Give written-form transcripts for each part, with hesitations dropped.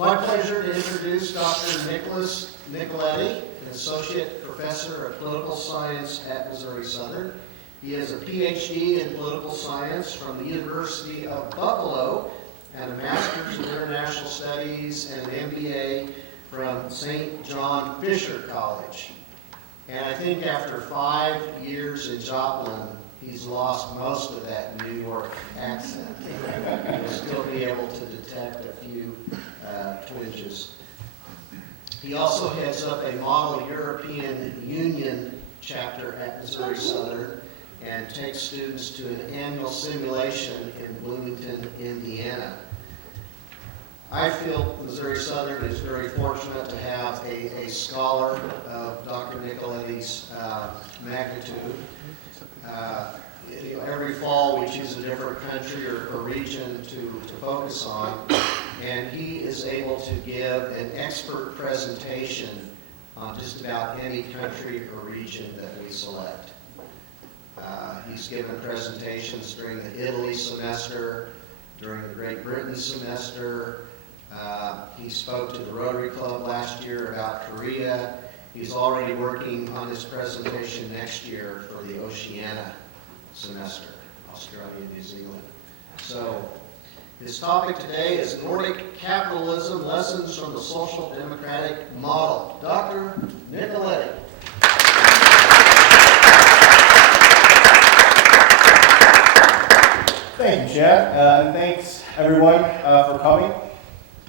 my pleasure to introduce Dr. Nicoletti, an Associate Professor of Political Science at Missouri Southern. He has a PhD in Political Science from the University of Buffalo and a Master's in International Studies and an MBA from St. John Fisher College. And I think after 5 years in Joplin, he's lost most of that New York accent. He'll still be able to detect a few twinges. He also heads up a model European Union chapter at Missouri Southern and takes students to an annual simulation in Bloomington, Indiana. I feel Missouri Southern is very fortunate to have a scholar of Dr. Nicoletti's magnitude. Every fall we choose a different country or region to focus on, and he is able to give an expert presentation on just about any country or region that we select. He's given presentations during the Italy semester, during the Great Britain semester. He spoke to the Rotary Club last year about Korea. He's already working on his presentation next year for the Oceania semester, Australia and New Zealand. So his topic today is Nordic Capitalism, Lessons from the Social Democratic Model. Dr. Nicoletti. Thank you, Chad, and thanks everyone for coming.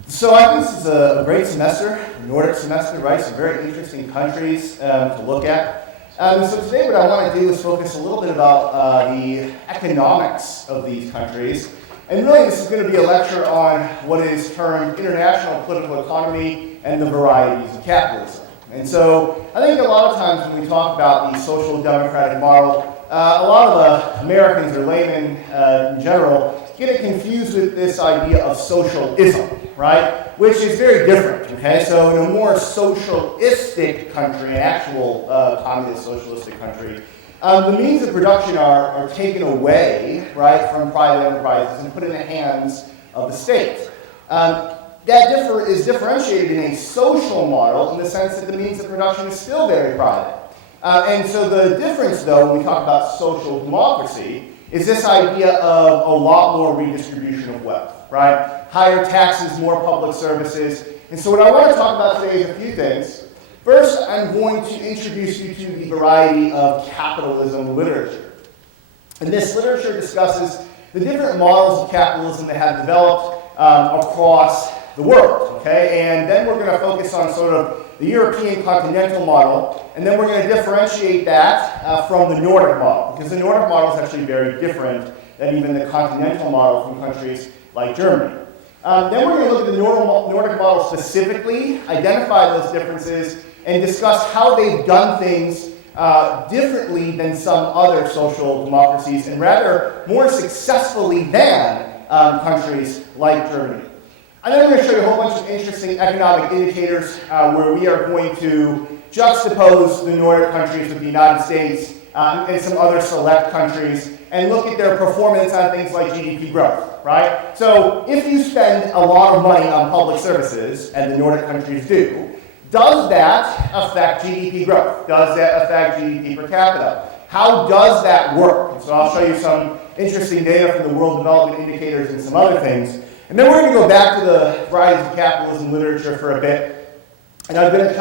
So I think this is a great semester, Nordic semester, right? Some very interesting countries to look at. So today what I want to do is focus a little bit about the economics of these countries. And really this is going to be a lecture on what is termed international political economy and the varieties of capitalism. And so I think a lot of times when we talk about the social democratic model, a lot of Americans or laymen in general get it confused with this idea of socialism, right? Which is very different, okay? So in a more socialistic country, an actual communist socialistic country, the means of production are taken away, right, from private enterprises and put in the hands of the state. That is differentiated in a social model in the sense that the means of production is still very private. And so the difference, though, when we talk about social democracy, is this idea of a lot more redistribution of wealth, right? Higher taxes, more public services. And so what I want to talk about today is a few things. First, I'm going to introduce you to the variety of capitalism literature. And this literature discusses the different models of capitalism that have developed across the world, okay? And then we're going to focus on sort of the European continental model, and then we're going to differentiate that from the Nordic model, because the Nordic model is actually very different than even the continental model from countries like Germany. Then we're going to look at the Nordic model specifically, identify those differences, and discuss how they've done things differently than some other social democracies, and rather more successfully than countries like Germany. And then I'm going to show you a whole bunch of interesting economic indicators where we are going to juxtapose the Nordic countries with the United States and some other select countries and look at their performance on things like GDP growth, right? So if you spend a lot of money on public services, and the Nordic countries do, does that affect GDP growth? Does that affect GDP per capita? How does that work? So I'll show you some interesting data from the World Development Indicators and some other things. And then we're going to go back to the varieties of capitalism literature for a bit. And I'm going to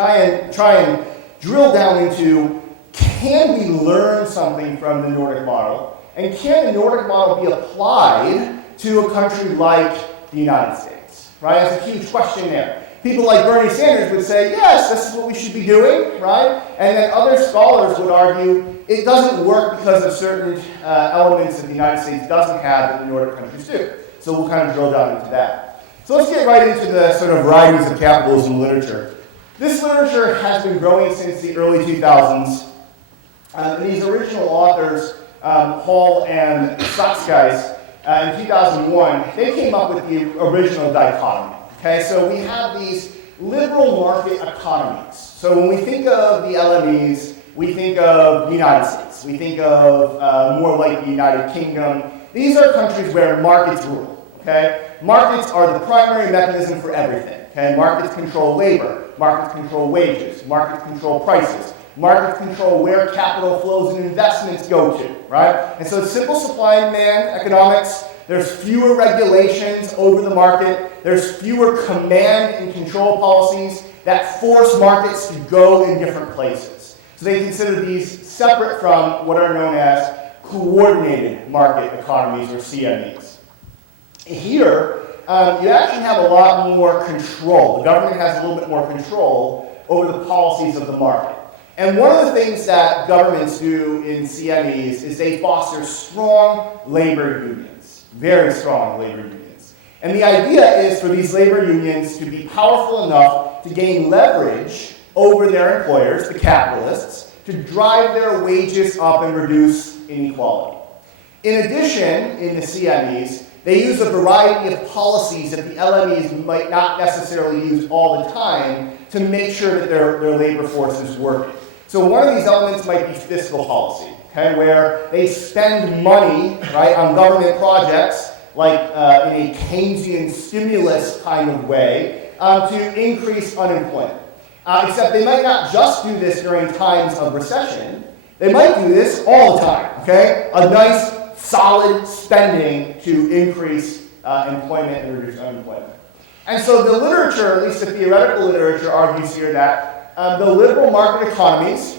try and drill down into, can we learn something from the Nordic model? And can the Nordic model be applied to a country like the United States? Right? That's a huge question there. People like Bernie Sanders would say, yes, this is what we should be doing, right? And then other scholars would argue it doesn't work because of certain elements that the United States doesn't have that the Nordic countries do. So we'll kind of drill down into that. So let's get right into the sort of varieties of capitalism literature. This literature has been growing since the early 2000s. And these original authors, Hall and Satzgeis, in 2001, they came up with the original dichotomy. Okay, so we have these liberal market economies. So when we think of the LMEs, we think of the United States. We think of more like the United Kingdom. These are countries where markets rule. Okay? Markets are the primary mechanism for everything. Okay? Markets control labor, markets control wages, markets control prices, markets control where capital flows and investments go to, right? And so simple supply and demand economics, there's fewer regulations over the market, there's fewer command and control policies that force markets to go in different places. So they consider these separate from what are known as coordinated market economies, or CMEs. Here, you actually have a lot more control. The government has a little bit more control over the policies of the market. And one of the things that governments do in CMEs is they foster strong labor unions, very strong labor unions. And the idea is for these labor unions to be powerful enough to gain leverage over their employers, the capitalists, to drive their wages up and reduce inequality. In addition, in the CMEs, they use a variety of policies that the LMEs might not necessarily use all the time to make sure that their labor force is working. So one of these elements might be fiscal policy, okay, where they spend money, right, on government projects, like in a Keynesian stimulus kind of way, to increase unemployment. Except they might not just do this during times of recession. They might do this all the time, okay? A nice, solid spending to increase employment and reduce unemployment. And so the literature, at least the theoretical literature, argues here that the liberal market economies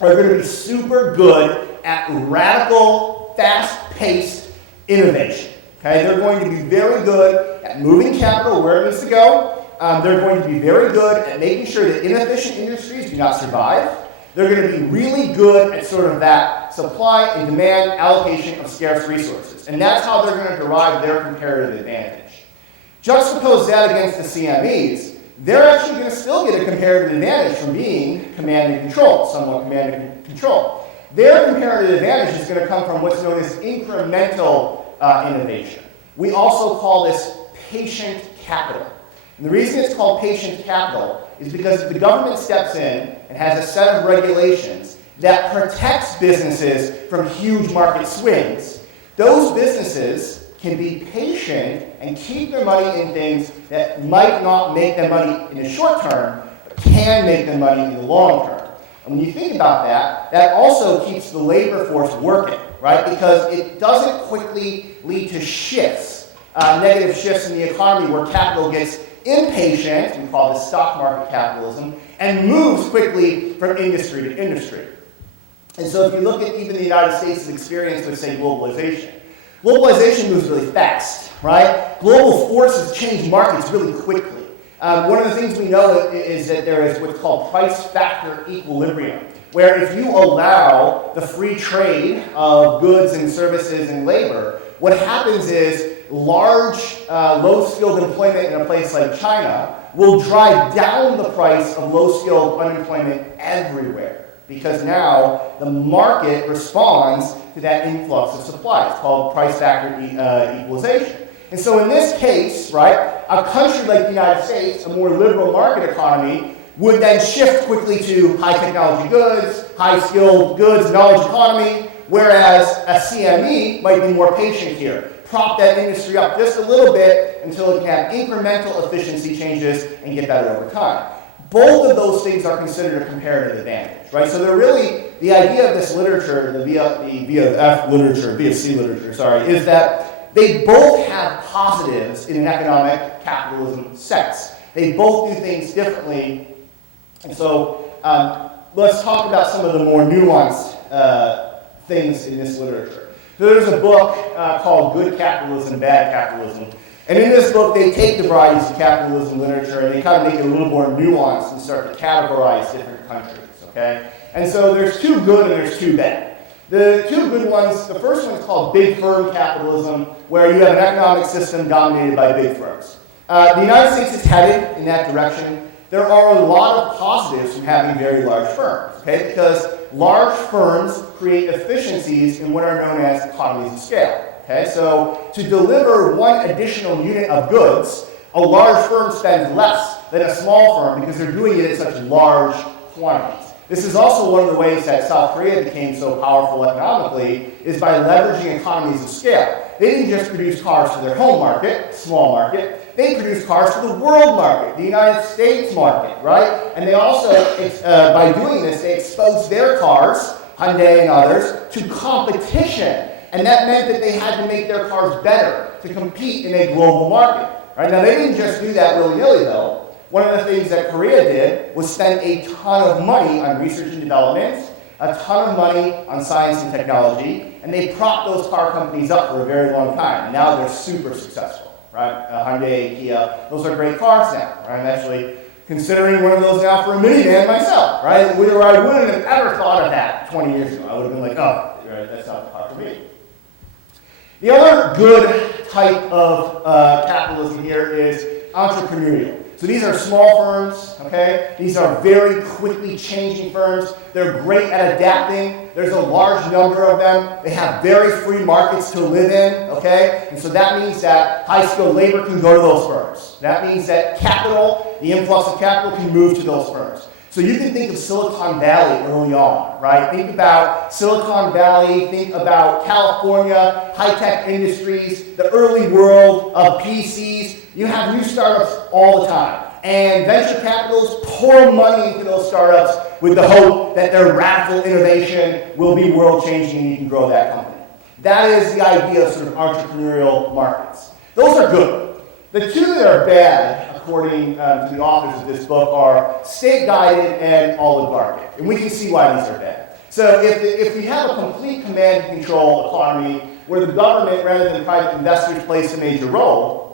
are going to be super good at radical, fast-paced innovation. Okay? They're going to be very good at moving capital where it needs to go. They're going to be very good at making sure that inefficient industries do not survive. They're going to be really good at sort of that supply and demand allocation of scarce resources. And that's how they're going to derive their comparative advantage. Juxtapose that against the CMEs, they're actually going to still get a comparative advantage from being command and control, somewhat command and control. Their comparative advantage is going to come from what's known as incremental innovation. We also call this patient capital. And the reason it's called patient capital is because if the government steps in and has a set of regulations that protects businesses from huge market swings, those businesses can be patient and keep their money in things that might not make them money in the short term, but can make them money in the long term. And when you think about that, that also keeps the labor force working, right? Because it doesn't quickly lead to shifts, negative shifts in the economy where capital gets impatient, we call this stock market capitalism, and moves quickly from industry to industry. And so if you look at even the United States' experience with, say, globalization, globalization moves really fast, right? Global forces change markets really quickly. One of the things we know is that there is what's called price factor equilibrium, where if you allow the free trade of goods and services and labor, what happens is large, low-skilled employment in a place like China will drive down the price of low-skilled unemployment everywhere, because now the market responds to that influx of supply. It's called price factor equalization. And so in this case, right, a country like the United States, a more liberal market economy, would then shift quickly to high-technology goods, high-skilled goods, knowledge economy, whereas a CME might be more patient here. Prop that industry up just a little bit until it can have incremental efficiency changes and get better over time. Both of those things are considered a comparative advantage, right? So they're really, the idea of this literature, the VFC literature, is that they both have positives in an economic capitalism sense. They both do things differently. And so let's talk about some of the more nuanced things in this literature. So there's a book called Good Capitalism, Bad Capitalism. And in this book, they take the varieties of capitalism literature and they kind of make it a little more nuanced and start to categorize different countries, okay? And so there's two good and there's two bad. The two good ones, the first one is called big firm capitalism, where you have an economic system dominated by big firms. The United States is headed in that direction. There are a lot of positives from having very large firms, okay? Because large firms create efficiencies in what are known as economies of scale. Okay, so to deliver one additional unit of goods, a large firm spends less than a small firm because they're doing it in such large quantities. This is also one of the ways that South Korea became so powerful economically, is by leveraging economies of scale. They didn't just produce cars for their home market, small market. They produce cars for the world market, the United States market, right? And they also, by doing this, they exposed their cars, Hyundai and others, to competition. And that meant that they had to make their cars better to compete in a global market. Right? Now, they didn't just do that willy-nilly, though. One of the things that Korea did was spend a ton of money on research and development, a ton of money on science and technology, and they propped those car companies up for a very long time. And now they're super successful, right? Hyundai, Kia, those are great cars now. Right? I'm actually considering one of those now for a minivan myself, right? Where I wouldn't have ever thought of that 20 years ago. I would have been like, oh, right, that's not the car for me. The other good type of capitalism here is entrepreneurial. So these are small firms, okay? These are very quickly changing firms. They're great at adapting. There's a large number of them. They have very free markets to live in, okay? And so that means that high-skilled labor can go to those firms. That means that capital, the influx of capital, can move to those firms. So you can think of Silicon Valley early on, right? Think about Silicon Valley, think about California, high-tech industries, the early world of PCs. You have new startups all the time. And venture capitalists pour money into those startups with the hope that their radical innovation will be world-changing and you can grow that company. That is the idea of sort of entrepreneurial markets. Those are good. The two that are bad, according to the authors of this book, are state-guided and oligarchic. And we can see why these are bad. So if we have a complete command and control economy where the government, rather than private investors, plays a major role,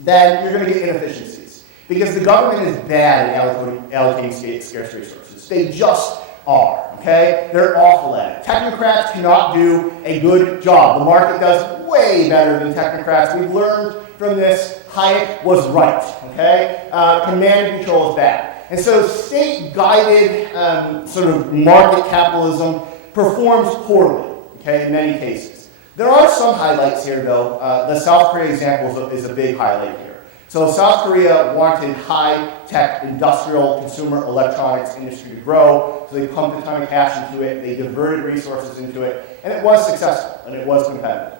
then you're going to get inefficiencies. Because the government is bad at allocating scarce resources. They just are, okay? They're awful at it. Technocrats cannot do a good job. The market does way better than technocrats. We've learned from this, Hayek was right, okay? Command and control is bad. And so state-guided sort of market capitalism performs poorly, okay, in many cases. There are some highlights here, though. The South Korea example is a big highlight here. So South Korea wanted high-tech industrial consumer electronics industry to grow, so they pumped a ton of cash into it, they diverted resources into it, and it was successful, and it was competitive.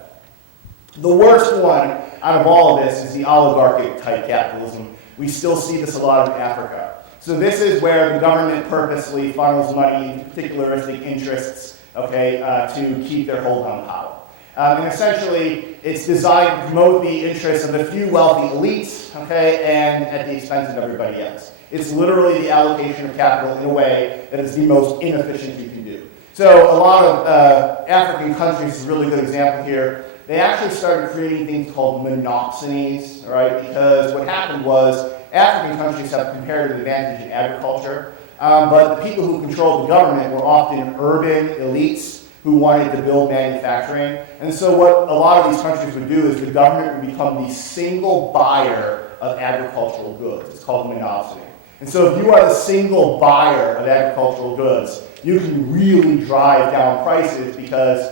The worst one out of all of this is the oligarchic type capitalism. We still see this a lot in Africa. So this is where the government purposely funnels money into particularistic interests, okay, to keep their hold on power. And essentially, it's designed to promote the interests of a few wealthy elites, okay, and at the expense of everybody else. It's literally the allocation of capital in a way that is the most inefficient you can do. So a lot of African countries is a really good example here. They actually started creating things called monopsonies, right? Because what happened was African countries have comparative advantage in agriculture, but the people who controlled the government were often urban elites who wanted to build manufacturing. And so what a lot of these countries would do is the government would become the single buyer of agricultural goods. It's called monopsony. And so if you are the single buyer of agricultural goods, you can really drive down prices because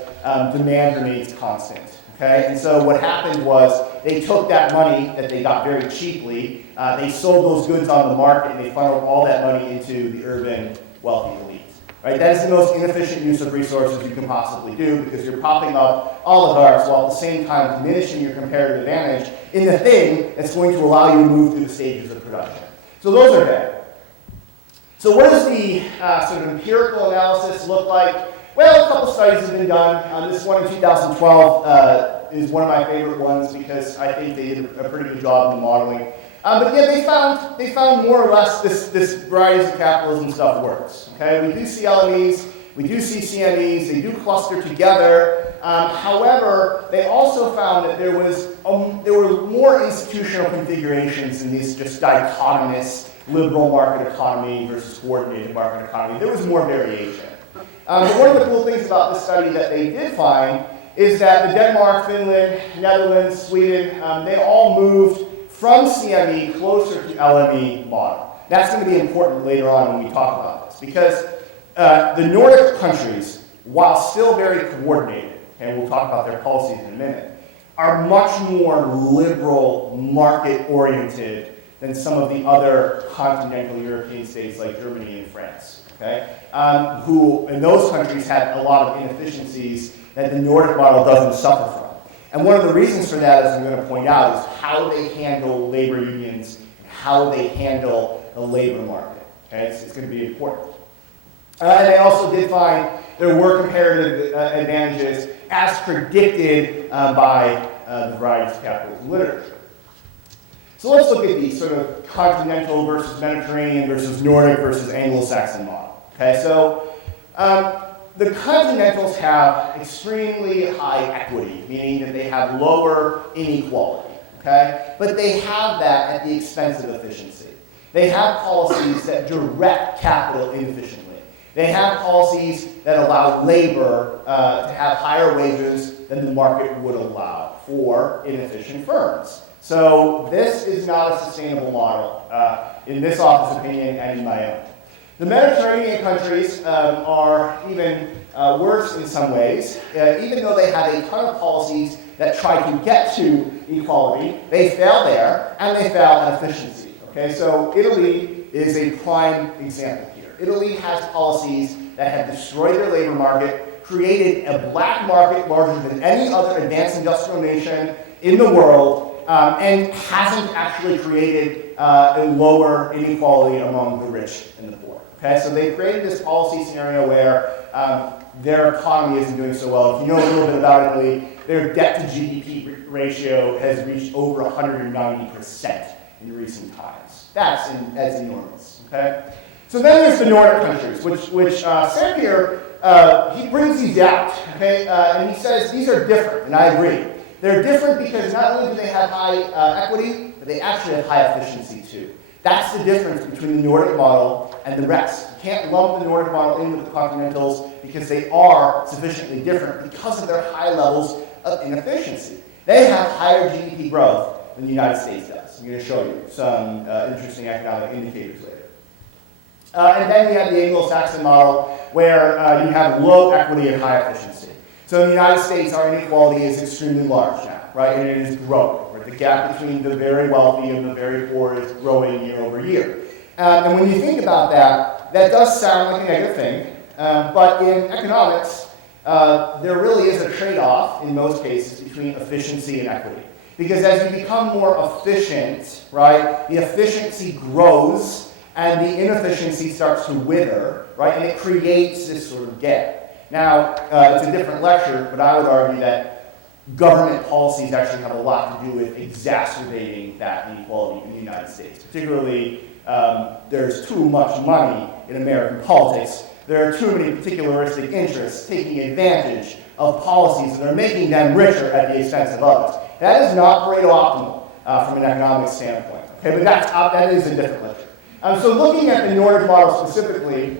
demand remains constant. Okay? And so what happened was they took that money that they got very cheaply, they sold those goods on the market, and they funneled all that money into the urban wealthy elite. Right? That is the most inefficient use of resources you can possibly do because you're propping up oligarchs while at the same time diminishing your comparative advantage in the thing that's going to allow you to move through the stages of production. So those are bad. So what does the sort of empirical analysis look like? Well, a couple studies have been done. This one in 2012 is one of my favorite ones because I think they did a pretty good job in the modeling. But yeah, they found more or less this varieties of capitalism stuff works. Okay, we do see LMEs, we do see CMEs, they do cluster together. However, they also found that there were more institutional configurations in these just dichotomous liberal market economy versus coordinated market economy. There was more variation. But one of the cool things about this study that they did find is that the Denmark, Finland, Netherlands, Sweden, they all moved from CME closer to LME model. That's going to be important later on when we talk about this because the Nordic countries, while still very coordinated, and we'll talk about their policies in a minute, are much more liberal, market-oriented than some of the other continental European states like Germany and France, okay? Who, in those countries, had a lot of inefficiencies that the Nordic model doesn't suffer from. And one of the reasons for that, as I'm going to point out, is how they handle labor unions and how they handle the labor market. Okay? It's going to be important. And they also did find there were comparative advantages as predicted by the varieties of capitalism literature. So let's look at these sort of continental versus Mediterranean versus Nordic versus Anglo-Saxon model. Okay, so the continentals have extremely high equity, meaning that they have lower inequality. Okay, but they have that at the expense of efficiency. They have policies that direct capital inefficiently. They have policies that allow labor to have higher wages than the market would allow for inefficient firms. So this is not a sustainable model, in this author's opinion and in my own. The Mediterranean countries are even worse in some ways. Even though they have a ton of policies that try to get to equality, they fail there, and they fail at efficiency. Okay, so Italy is a prime example here. Italy has policies that have destroyed their labor market, created a black market larger than any other advanced industrial nation in the world, and hasn't actually created a lower inequality among the rich and the poor. Okay, so they created this policy scenario where their economy isn't doing so well. If you know a little bit about Italy, their debt to GDP ratio has reached over 190% in recent times. That's enormous. Okay. So then there's the Nordic countries, which Sam here, he brings these out, okay, and he says these are different, and I agree. They're different because not only do they have high equity, but they actually have high efficiency too. That's the difference between the Nordic model and the rest. You can't lump the Nordic model in with the continentals because they are sufficiently different because of their high levels of inefficiency. They have higher GDP growth than the United States does. I'm going to show you some interesting economic indicators later. And then you have the Anglo-Saxon model, where you have low equity and high efficiency. So in the United States, our inequality is extremely large now, right? And it is growing. Right? The gap between the very wealthy and the very poor is growing year over year. And when you think about that, that does sound like a negative thing. But in economics, there really is a trade-off in most cases between efficiency and equity. Because as you become more efficient, right, the efficiency grows and the inefficiency starts to wither, right? And it creates this sort of gap. Now, it's a different lecture, but I would argue that government policies actually have a lot to do with exacerbating that inequality in the United States. Particularly, there's too much money in American politics. There are too many particularistic interests taking advantage of policies that are making them richer at the expense of others. That is not Pareto optimal from an economic standpoint. Okay, but that is a different lecture. So looking at the Nordic model specifically,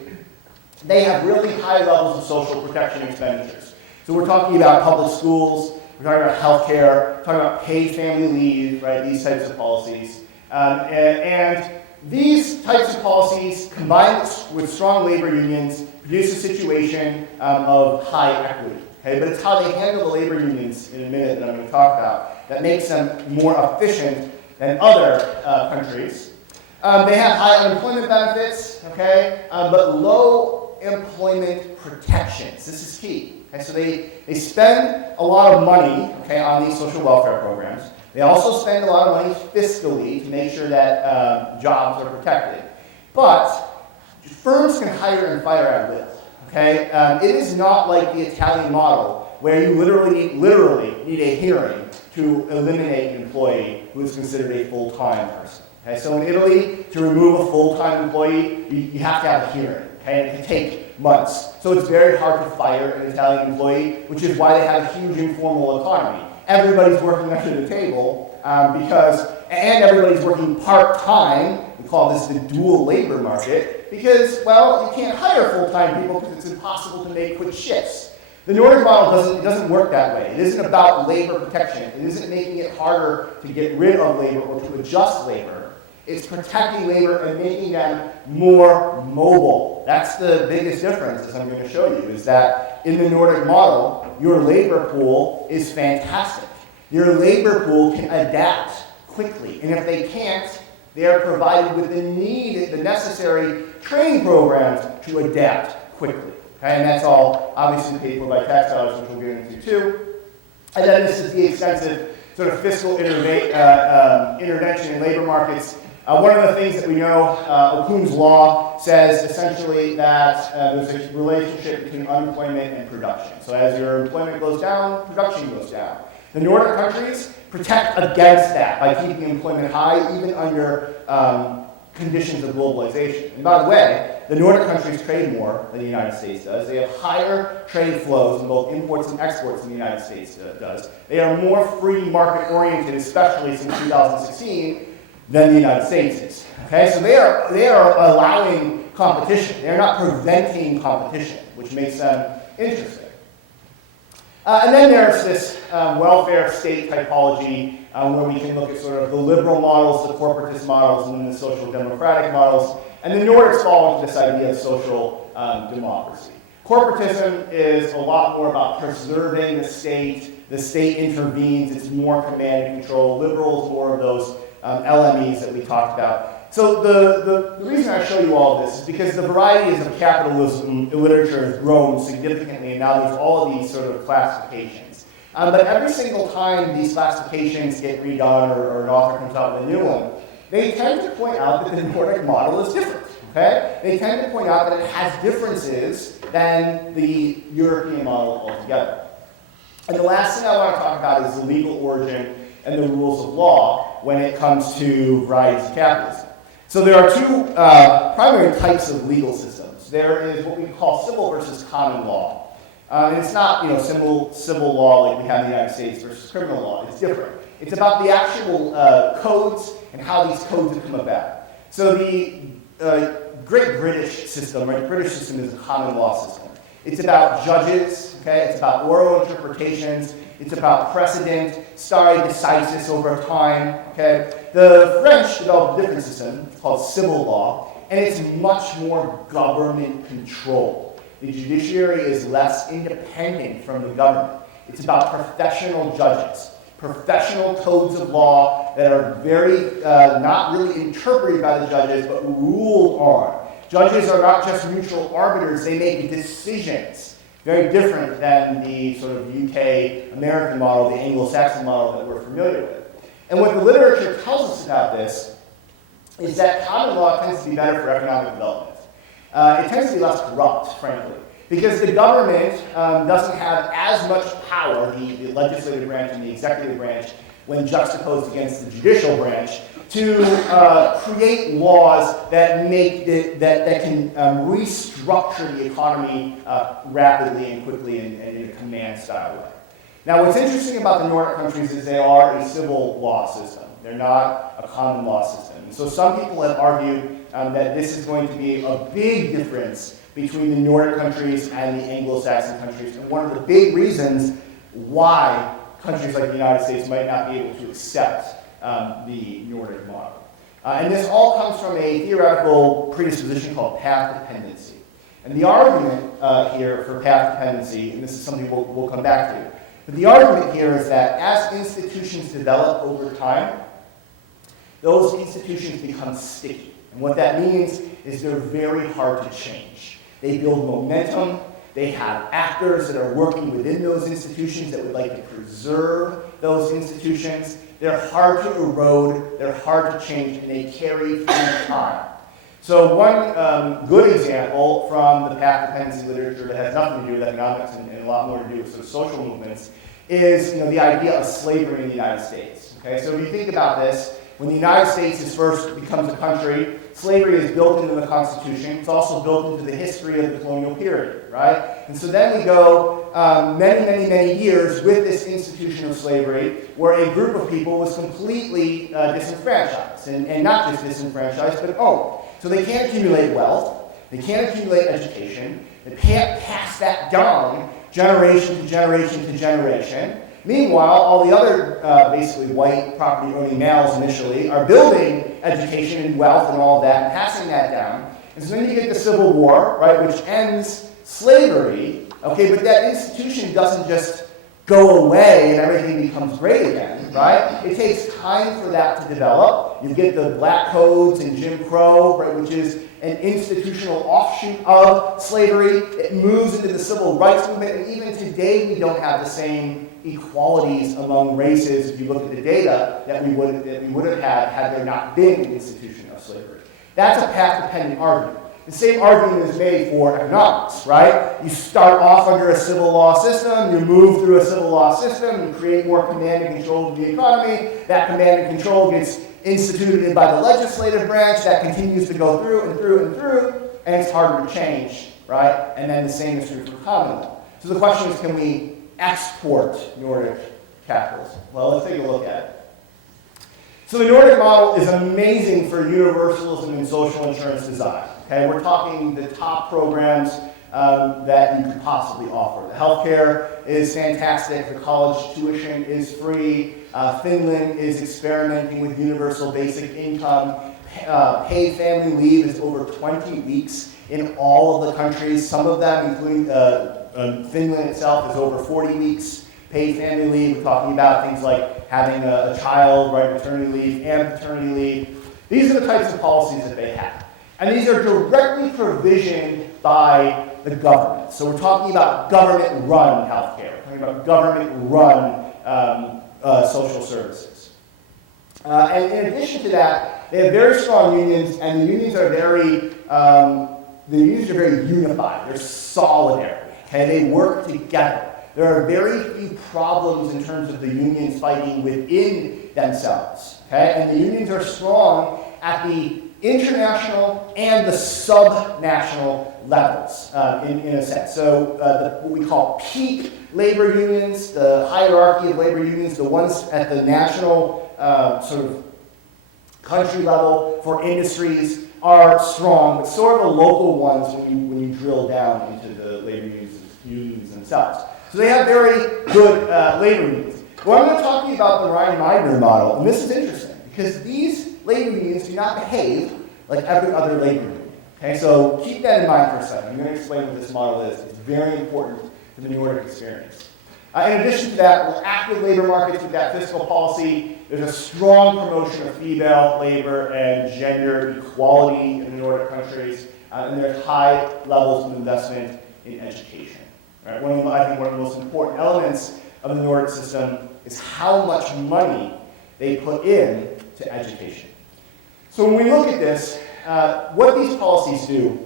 they have really high levels of social protection expenditures. So we're talking about public schools, we're talking about healthcare, we're talking about paid family leave, right? These types of policies. And these types of policies, combined with strong labor unions, produce a situation of high equity. Okay? But it's how they handle the labor unions in a minute that I'm going to talk about that makes them more efficient than other countries. They have high unemployment benefits, okay, but low employment protections. This is key. Okay, so they spend a lot of money, okay, on these social welfare programs. They also spend a lot of money fiscally to make sure that jobs are protected. But firms can hire and fire at will. Okay, it is not like the Italian model where you literally need a hearing to eliminate an employee who is considered a full-time person. Okay, so in Italy, to remove a full-time employee, you have to have a hearing, okay, and it can take months. So it's very hard to fire an Italian employee, which is why they have a huge informal economy. Everybody's working under the table and everybody's working part-time. We call this the dual labor market because, well, you can't hire full-time people because it's impossible to make quick shifts. The Nordic model doesn't work that way. It isn't about labor protection. It isn't making it harder to get rid of labor or to adjust labor. It's protecting labor and making them more mobile. That's the biggest difference, as I'm going to show you, is that in the Nordic model, your labor pool is fantastic. Your labor pool can adapt quickly. And if they can't, they are provided with the necessary training programs to adapt quickly. Okay? And that's all obviously paid for by tax dollars, which we'll get into too. And then this is the extensive sort of fiscal intervention in labor markets. One of the things that we know, Okune's law says essentially that there's a relationship between unemployment and production. So as your employment goes down, production goes down. The Nordic countries protect against that by keeping employment high, even under conditions of globalization. And by the way, the Nordic countries trade more than the United States does. They have higher trade flows in both imports and exports than the United States does. They are more free market oriented, especially since 2016, than the United States is. Okay, so they are allowing competition. They're not preventing competition, which makes them interesting. And then there's this welfare state typology where we can look at sort of the liberal models, the corporatist models, and then the social democratic models. And the Nordics fall into this idea of social democracy. Corporatism is a lot more about preserving the state. The state intervenes. It's more command and control. Liberals, more of those LMEs that we talked about. So the reason I show you all of this is because the varieties of capitalism literature has grown significantly, and now there's all of these sort of classifications. But every single time these classifications get redone or an author comes out with a new one, they tend to point out that the Nordic model is different. Okay? They tend to point out that it has differences than the European model altogether. And the last thing I want to talk about is the legal origin and the rules of law when it comes to varieties of capitalism. So there are two primary types of legal systems. There is what we call civil versus common law. And it's not civil law like we have in the United States versus criminal law. It's different. It's about the actual codes and how these codes have come about. So the Great British system, right? The British system is a common law system. It's about judges, okay? It's about oral interpretations. It's about precedent, stare decisis over time, okay? The French developed a different system called civil law, and it's much more government controlled. The judiciary is less independent from the government. It's about professional judges, professional codes of law that are very, not really interpreted by the judges, but ruled on. Judges are not just neutral arbiters, they make decisions. Very different than the sort of UK American model, the Anglo-Saxon model that we're familiar with. And what the literature tells us about this is that common law tends to be better for economic development. It tends to be less corrupt, frankly, because the government doesn't have as much power, the legislative branch and the executive branch, when juxtaposed against the judicial branch, to create laws that can restructure the economy rapidly and quickly and in a command-style way. Now, what's interesting about the Nordic countries is they are a civil law system. They're not a common law system. And so some people have argued that this is going to be a big difference between the Nordic countries and the Anglo-Saxon countries, and one of the big reasons why countries like the United States might not be able to accept the Nordic model. And this all comes from a theoretical predisposition called path dependency. And the argument here for path dependency, and this is something we'll come back to, but the argument here is that as institutions develop over time, those institutions become sticky. And what that means is they're very hard to change. They build momentum. They have actors that are working within those institutions that would like to preserve those institutions. They're hard to erode, they're hard to change, and they carry through time. So one good example from the path dependency literature that has nothing to do with economics and a lot more to do with sort of social movements is the idea of slavery in the United States. Okay, so if you think about this, when the United States first becomes a country, slavery is built into the Constitution. It's also built into the history of the colonial period, right? And so then we go many years with this institution of slavery where a group of people was completely disenfranchised. And not just disenfranchised, but owned. So they can't accumulate wealth. They can't accumulate education. They can't pass that down generation to generation to generation. Meanwhile, all the other basically white property-owning males initially are building education and wealth and all of that and passing that down. And so then you get the Civil War, right, which ends slavery, okay, but that institution doesn't just go away and everything becomes great again. right? It takes time for that to develop. You get the Black Codes and Jim Crow, right, which is an institutional offshoot of slavery. It moves into the civil rights movement, and even today we don't have the same equalities among races, if you look at the data, that we would have had there not been an institution of slavery. That's a path-dependent argument. The same argument is made for economics, right? You start off under a civil law system, you move through a civil law system, you create more command and control of the economy. That command and control gets instituted by the legislative branch, that continues to go through and through and through, and it's harder to change, right? And then the same is true for common law. So the question is, can we export Nordic capitalism? Well, let's take a look at it. So the Nordic model is amazing for universalism and social insurance design. Okay, we're talking the top programs that you could possibly offer. The healthcare is fantastic. The college tuition is free. Finland is experimenting with universal basic income. Paid family leave is over 20 weeks in all of the countries. Some of them, including Finland itself, is over 40 weeks. Paid family leave, we're talking about things like having a child, right, maternity leave and paternity leave. These are the types of policies that they have. And these are directly provisioned by the government. So we're talking about government-run healthcare. We're talking about government-run social services. And in addition to that, they have very strong unions, and the unions are very unified. They're solidary. Okay? They work together. There are very few problems in terms of the unions fighting within themselves. Okay? And the unions are strong at the international and the subnational levels, in a sense. So what we call peak labor unions, the hierarchy of labor unions, the ones at the national sort of country level for industries are strong, but so are the local ones when you drill down into the labor unions themselves. So they have very good labor unions. Well, I'm going to talk to you about the Rhine-Meidner model, and this is interesting because these labor unions do not behave like every other labor union. Okay, so keep that in mind for a second. I'm going to explain what this model is. It's very important to the Nordic experience. In addition to that, with active labor markets, with that fiscal policy, there's a strong promotion of female labor and gender equality in the Nordic countries, and there's high levels of investment in education. Right? I think one of the most important elements of the Nordic system is how much money they put in to education. So when we look at this, what these policies do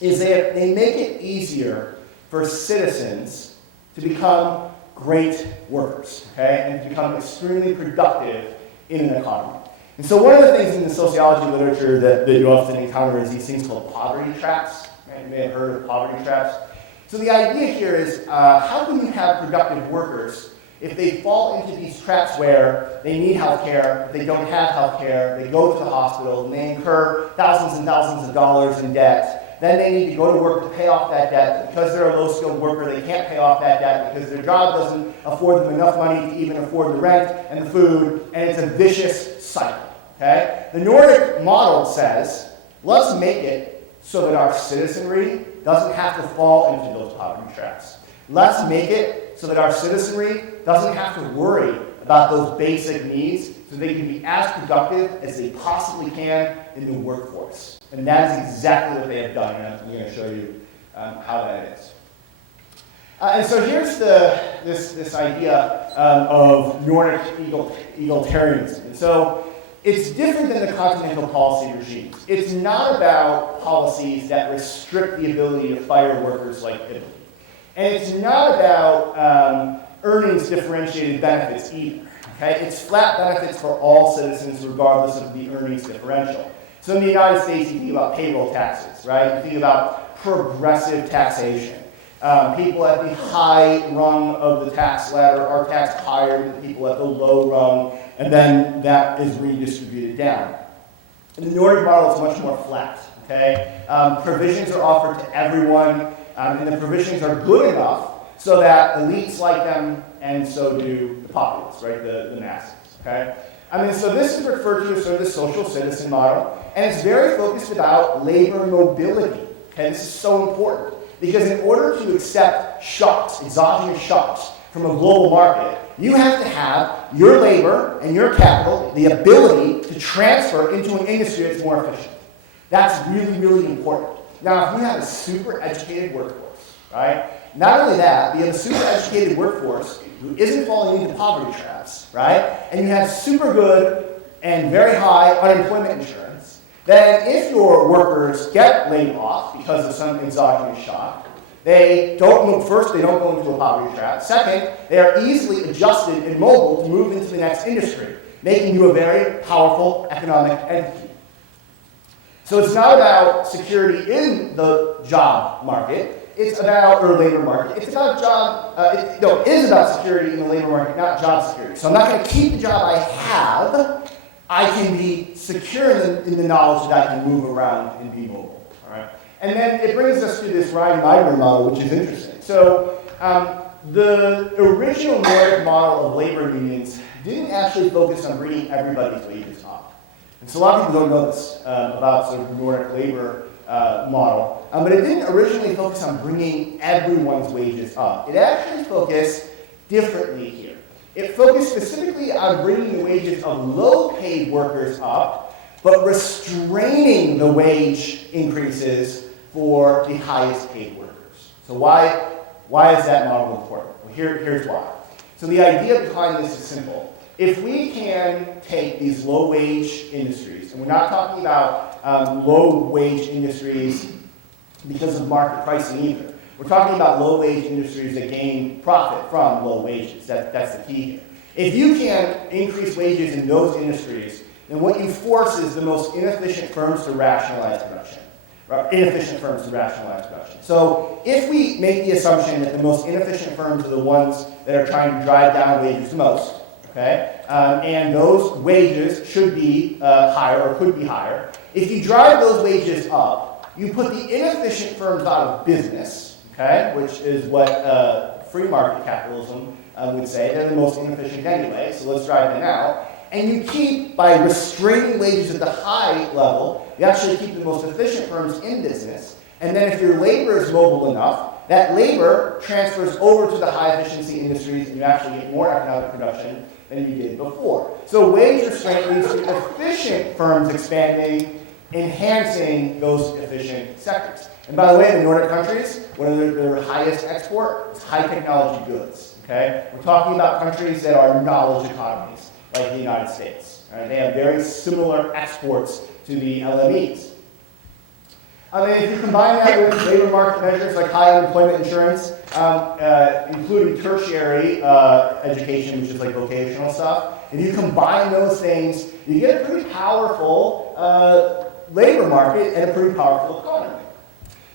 is they make it easier for citizens to become great workers, okay, and to become extremely productive in an economy. And so one of the things in the sociology literature that you often encounter is these things called poverty traps. Right? You may have heard of poverty traps. So the idea here is, how can you have productive workers if they fall into these traps where they need health care, they don't have health care, they go to the hospital, and they incur thousands and thousands of dollars in debt. Then they need to go to work to pay off that debt. Because they're a low-skilled worker, they can't pay off that debt because their job doesn't afford them enough money to even afford the rent and the food, and it's a vicious cycle. Okay? The Nordic model says, let's make it so that our citizenry doesn't have to fall into those poverty traps. Let's make it so that our citizenry doesn't have to worry about those basic needs so they can be as productive as they possibly can in the workforce. And that is exactly what they have done, and I'm going to show you how that is. And so here's this idea of Nordic egalitarianism. And so it's different than the continental policy regimes. It's not about policies that restrict the ability to fire workers like Italy. And it's not about earnings differentiated benefits either. Okay? It's flat benefits for all citizens regardless of the earnings differential. So in the United States, you think about payroll taxes, right? You think about progressive taxation. People at the high rung of the tax ladder are taxed higher than people at the low rung, and then that is redistributed down. And the Nordic model is much more flat. Okay? Provisions are offered to everyone, and the provisions are good enough so that elites like them, and so do the populace, right? The masses. Okay? So this is referred to as sort of the social citizen model, and it's very focused about labor mobility. Okay? This is so important because in order to accept shocks, exogenous shocks from a global market, you have to have your labor and your capital, the ability to transfer into an industry that's more efficient. That's really, really important. Now, if you have a super educated workforce, right? Not only that, you have a super educated workforce who isn't falling into poverty traps, right? And you have super good and very high unemployment insurance, then if your workers get laid off because of some exogenous shock, they don't go into a poverty trap. Second, they are easily adjusted and mobile to move into the next industry, making you a very powerful economic entity. So it's not about security in the job market, it's about, or labor market, it's about it is about security in the labor market, not job security. So I'm not going to keep the job I have, I can be secure in the knowledge that I can move around and be mobile, all right? And then it brings us to this Ryan-Meidner model, which is interesting. So the original Nordic model of labor unions didn't actually focus on bringing everybody's wages up. And so a lot of people don't know this about sort of the Nordic labor model, but it didn't originally focus on bringing everyone's wages up. It actually focused differently here. It focused specifically on bringing the wages of low-paid workers up, but restraining the wage increases for the highest paid workers. So why is that model important? Well, here's why. So the idea behind this is simple. If we can take these low-wage industries, and we're not talking about low-wage industries because of market pricing either. We're talking about low-wage industries that gain profit from low wages. That's the key here. If you can increase wages in those industries, then what you force is the most inefficient firms to rationalize production. Inefficient firms to rationalize production. So if we make the assumption that the most inefficient firms are the ones that are trying to drive down wages the most, okay, and those wages should be higher or could be higher, if you drive those wages up, you put the inefficient firms out of business, okay, which is what free market capitalism would say. They're the most inefficient anyway, so let's drive them out. And you keep, by restraining wages at the high level, you actually keep the most efficient firms in business. And then if your labor is mobile enough, that labor transfers over to the high efficiency industries and you actually get more economic production than you did before. So wage restraint leads to efficient firms expanding, enhancing those efficient sectors. And by the way, the Nordic countries, one of their highest export is high technology goods. Okay? We're talking about countries that are knowledge economies, like the United States. Right? They have very similar exports to the LMEs. If you combine that with labor market measures like high unemployment insurance, including tertiary education, which is like vocational stuff, if you combine those things, you get a pretty powerful labor market and a pretty powerful economy.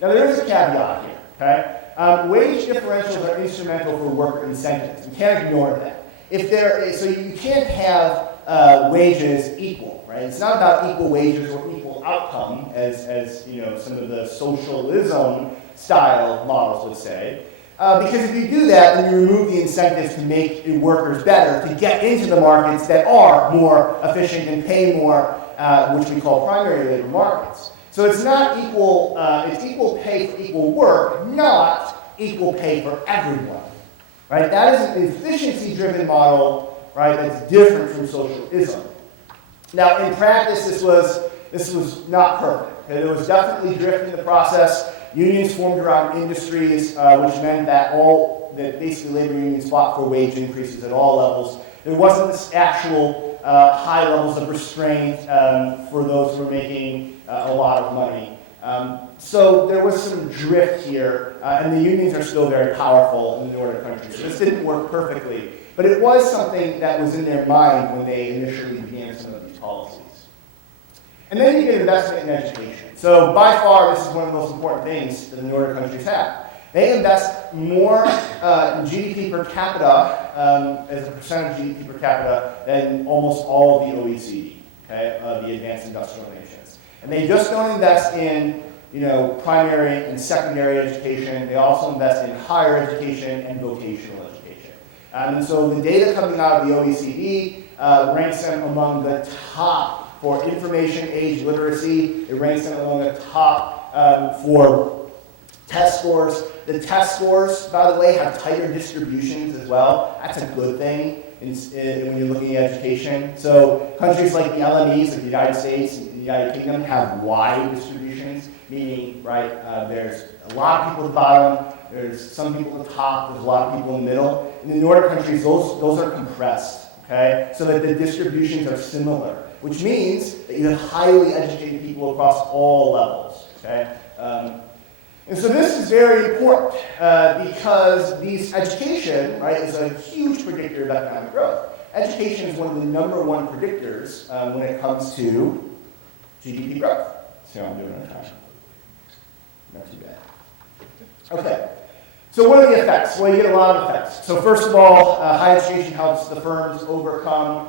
Now there is a caveat here, okay? Wage differentials are instrumental for worker incentives. You can't ignore that. So you can't have wages equal, right? It's not about equal wages or equal outcome, as you know, some of the socialism style models would say. Because if you do that, then you remove the incentives to make workers better to get into the markets that are more efficient and pay more, which we call primary labor markets. So it's not equal, it's equal pay for equal work, not equal pay for everyone. Right? That is an efficiency-driven model, right, that's different from socialism. Now, in practice, this was not perfect. Okay? There was definitely drift in the process. Unions formed around industries, which meant that basically labor unions fought for wage increases at all levels. There wasn't this actual high levels of restraint for those who were making a lot of money. So there was some drift here, and the unions are still very powerful in the Nordic countries. So this didn't work perfectly, but it was something that was in their mind when they initially began some of these policies. And then you get investment in education. So by far, this is one of the most important things that the Nordic countries have. They invest more in GDP per capita, as a percent of GDP per capita, than almost all of the OECD, okay, the advanced industrial nations. And they just don't invest in, primary and secondary education. They also invest in higher education and vocational education. And so the data coming out of the OECD ranks them among the top for information age literacy. It ranks them among the top for test scores. The test scores, by the way, have tighter distributions as well. That's a good thing when you're looking at education. So countries like the LMEs, like the United States and the United Kingdom, have wide distributions, meaning, right, there's a lot of people at the bottom, there's some people at the top, there's a lot of people in the middle. In the Nordic countries, those are compressed, okay, so that the distributions are similar, which means that you have highly educated people across all levels, okay? And so this is very important because these education, right, is a huge predictor of economic growth. Education is one of the #1 predictors when it comes to GDP growth. See how I'm doing on time? Not too bad. Okay. So what are the effects? Well, you get a lot of effects. So first of all, higher education helps the firms overcome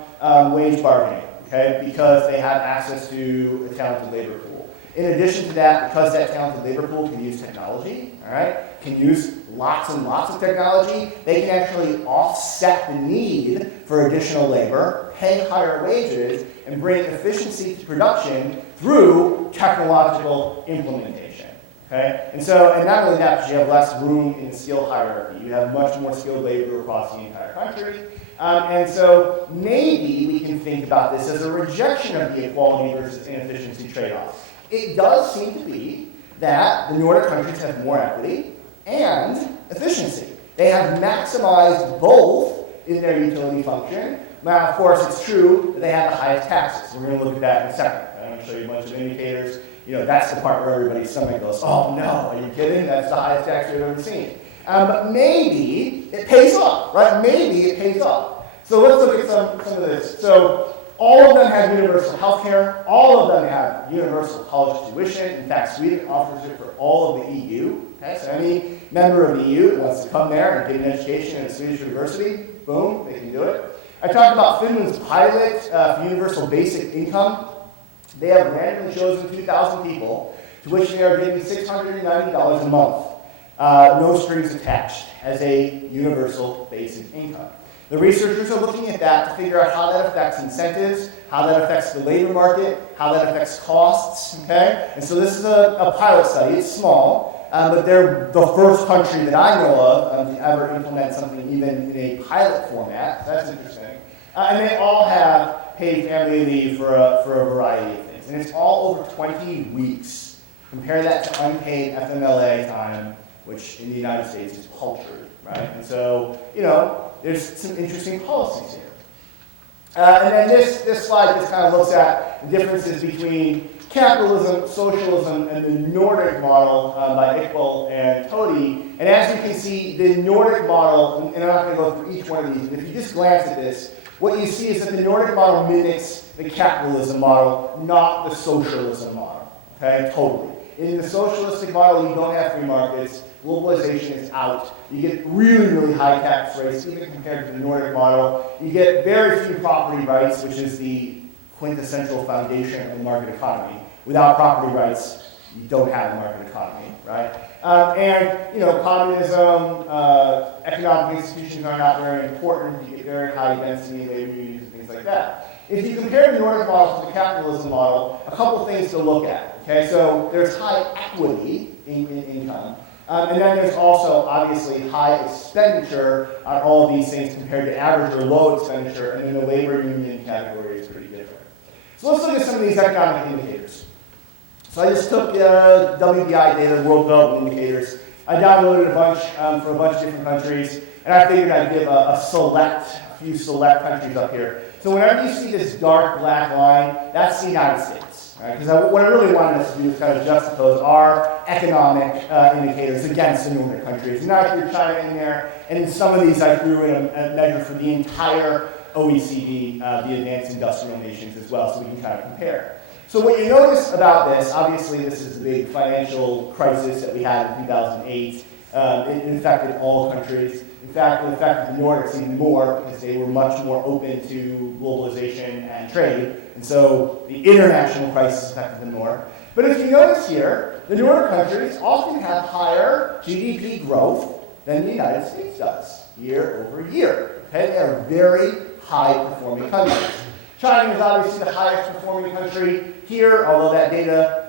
wage bargaining, okay, because they have access to a talented labor pool. In addition to that, because that talented labor pool can use technology, all right, can use lots and lots of technology, they can actually offset the need for additional labor, pay higher wages, and bring efficiency to production through technological implementation. Okay? And not only that, but you have less room in the skill hierarchy. You have much more skilled labor across the entire country. And so maybe we can think about this as a rejection of the equality versus inefficiency trade-off. It does seem to be that the Nordic countries have more equity and efficiency. They have maximized both in their utility function. Now, of course, it's true that they have the highest taxes. We're going to look at that in a second. I'm going to show you a bunch of indicators. You know, that's the part where everybody's stomach goes, oh no, are you kidding? That's the highest tax rate I've ever seen. But maybe it pays off, right? Maybe it pays off. So let's look at some of this. So all of them have universal health care. All of them have universal college tuition. In fact, Sweden offers it for all of the EU. Okay? So any member of the EU that wants to come there and get an education at a Swedish university, boom, they can do it. I talked about Finland's pilot for universal basic income. They have randomly chosen 2,000 people to which they are giving $690 a month, no strings attached, as a universal basic income. The researchers are looking at that to figure out how that affects incentives, how that affects the labor market, how that affects costs, okay? And so this is a pilot study. It's small, but they're the first country that I know of to ever implement something even in a pilot format. So that's interesting. And they all have paid family leave for a variety of things. And it's all over 20 weeks. Compare that to unpaid FMLA time, which in the United States is paltry, right? And so, you know, there's some interesting policies here. And then this slide just kind of looks at the differences between capitalism, socialism, and the Nordic model by Ickle and Todi. And as you can see, the Nordic model, and I'm not going to go through each one of these, but if you just glance at this, what you see is that the Nordic model mimics the capitalism model, not the socialism model. Okay, totally. In the socialistic model, you don't have free markets. Globalization is out. You get really, really high tax rates, even compared to the Nordic model. You get very few property rights, which is the quintessential foundation of the market economy. Without property rights, you don't have a market economy, right? And, you know, communism, economic institutions are not very important. You get very high density labor unions and things like that. If you compare the Nordic model to the capitalism model, a couple things to look at. Okay, so there's high equity in income. And then there's also, obviously, high expenditure on all of these things compared to average or low expenditure, and then the labor union category is pretty different. So let's look at some of these economic indicators. So I just took WDI data, World Development Indicators. I downloaded a bunch for a bunch of different countries, and I figured I'd give a few select countries up here. So whenever you see this dark black line, that's the United States. Because what I really wanted us to do is kind of juxtapose our economic indicators against the Nordic countries. And I threw China in there, and in some of these I threw in a measure for the entire OECD, the advanced industrial nations as well, so we can kind of compare. So what you notice about this, obviously this is the big financial crisis that we had in 2008. It affected all countries. In fact, it affected the Nordics even more because they were much more open to globalization and trade. And so the international crisis affected them more. But if you notice here, the Nordic countries often have higher GDP growth than the United States does, year over year. Okay? They are very high-performing countries. China is obviously the highest performing country here, although that data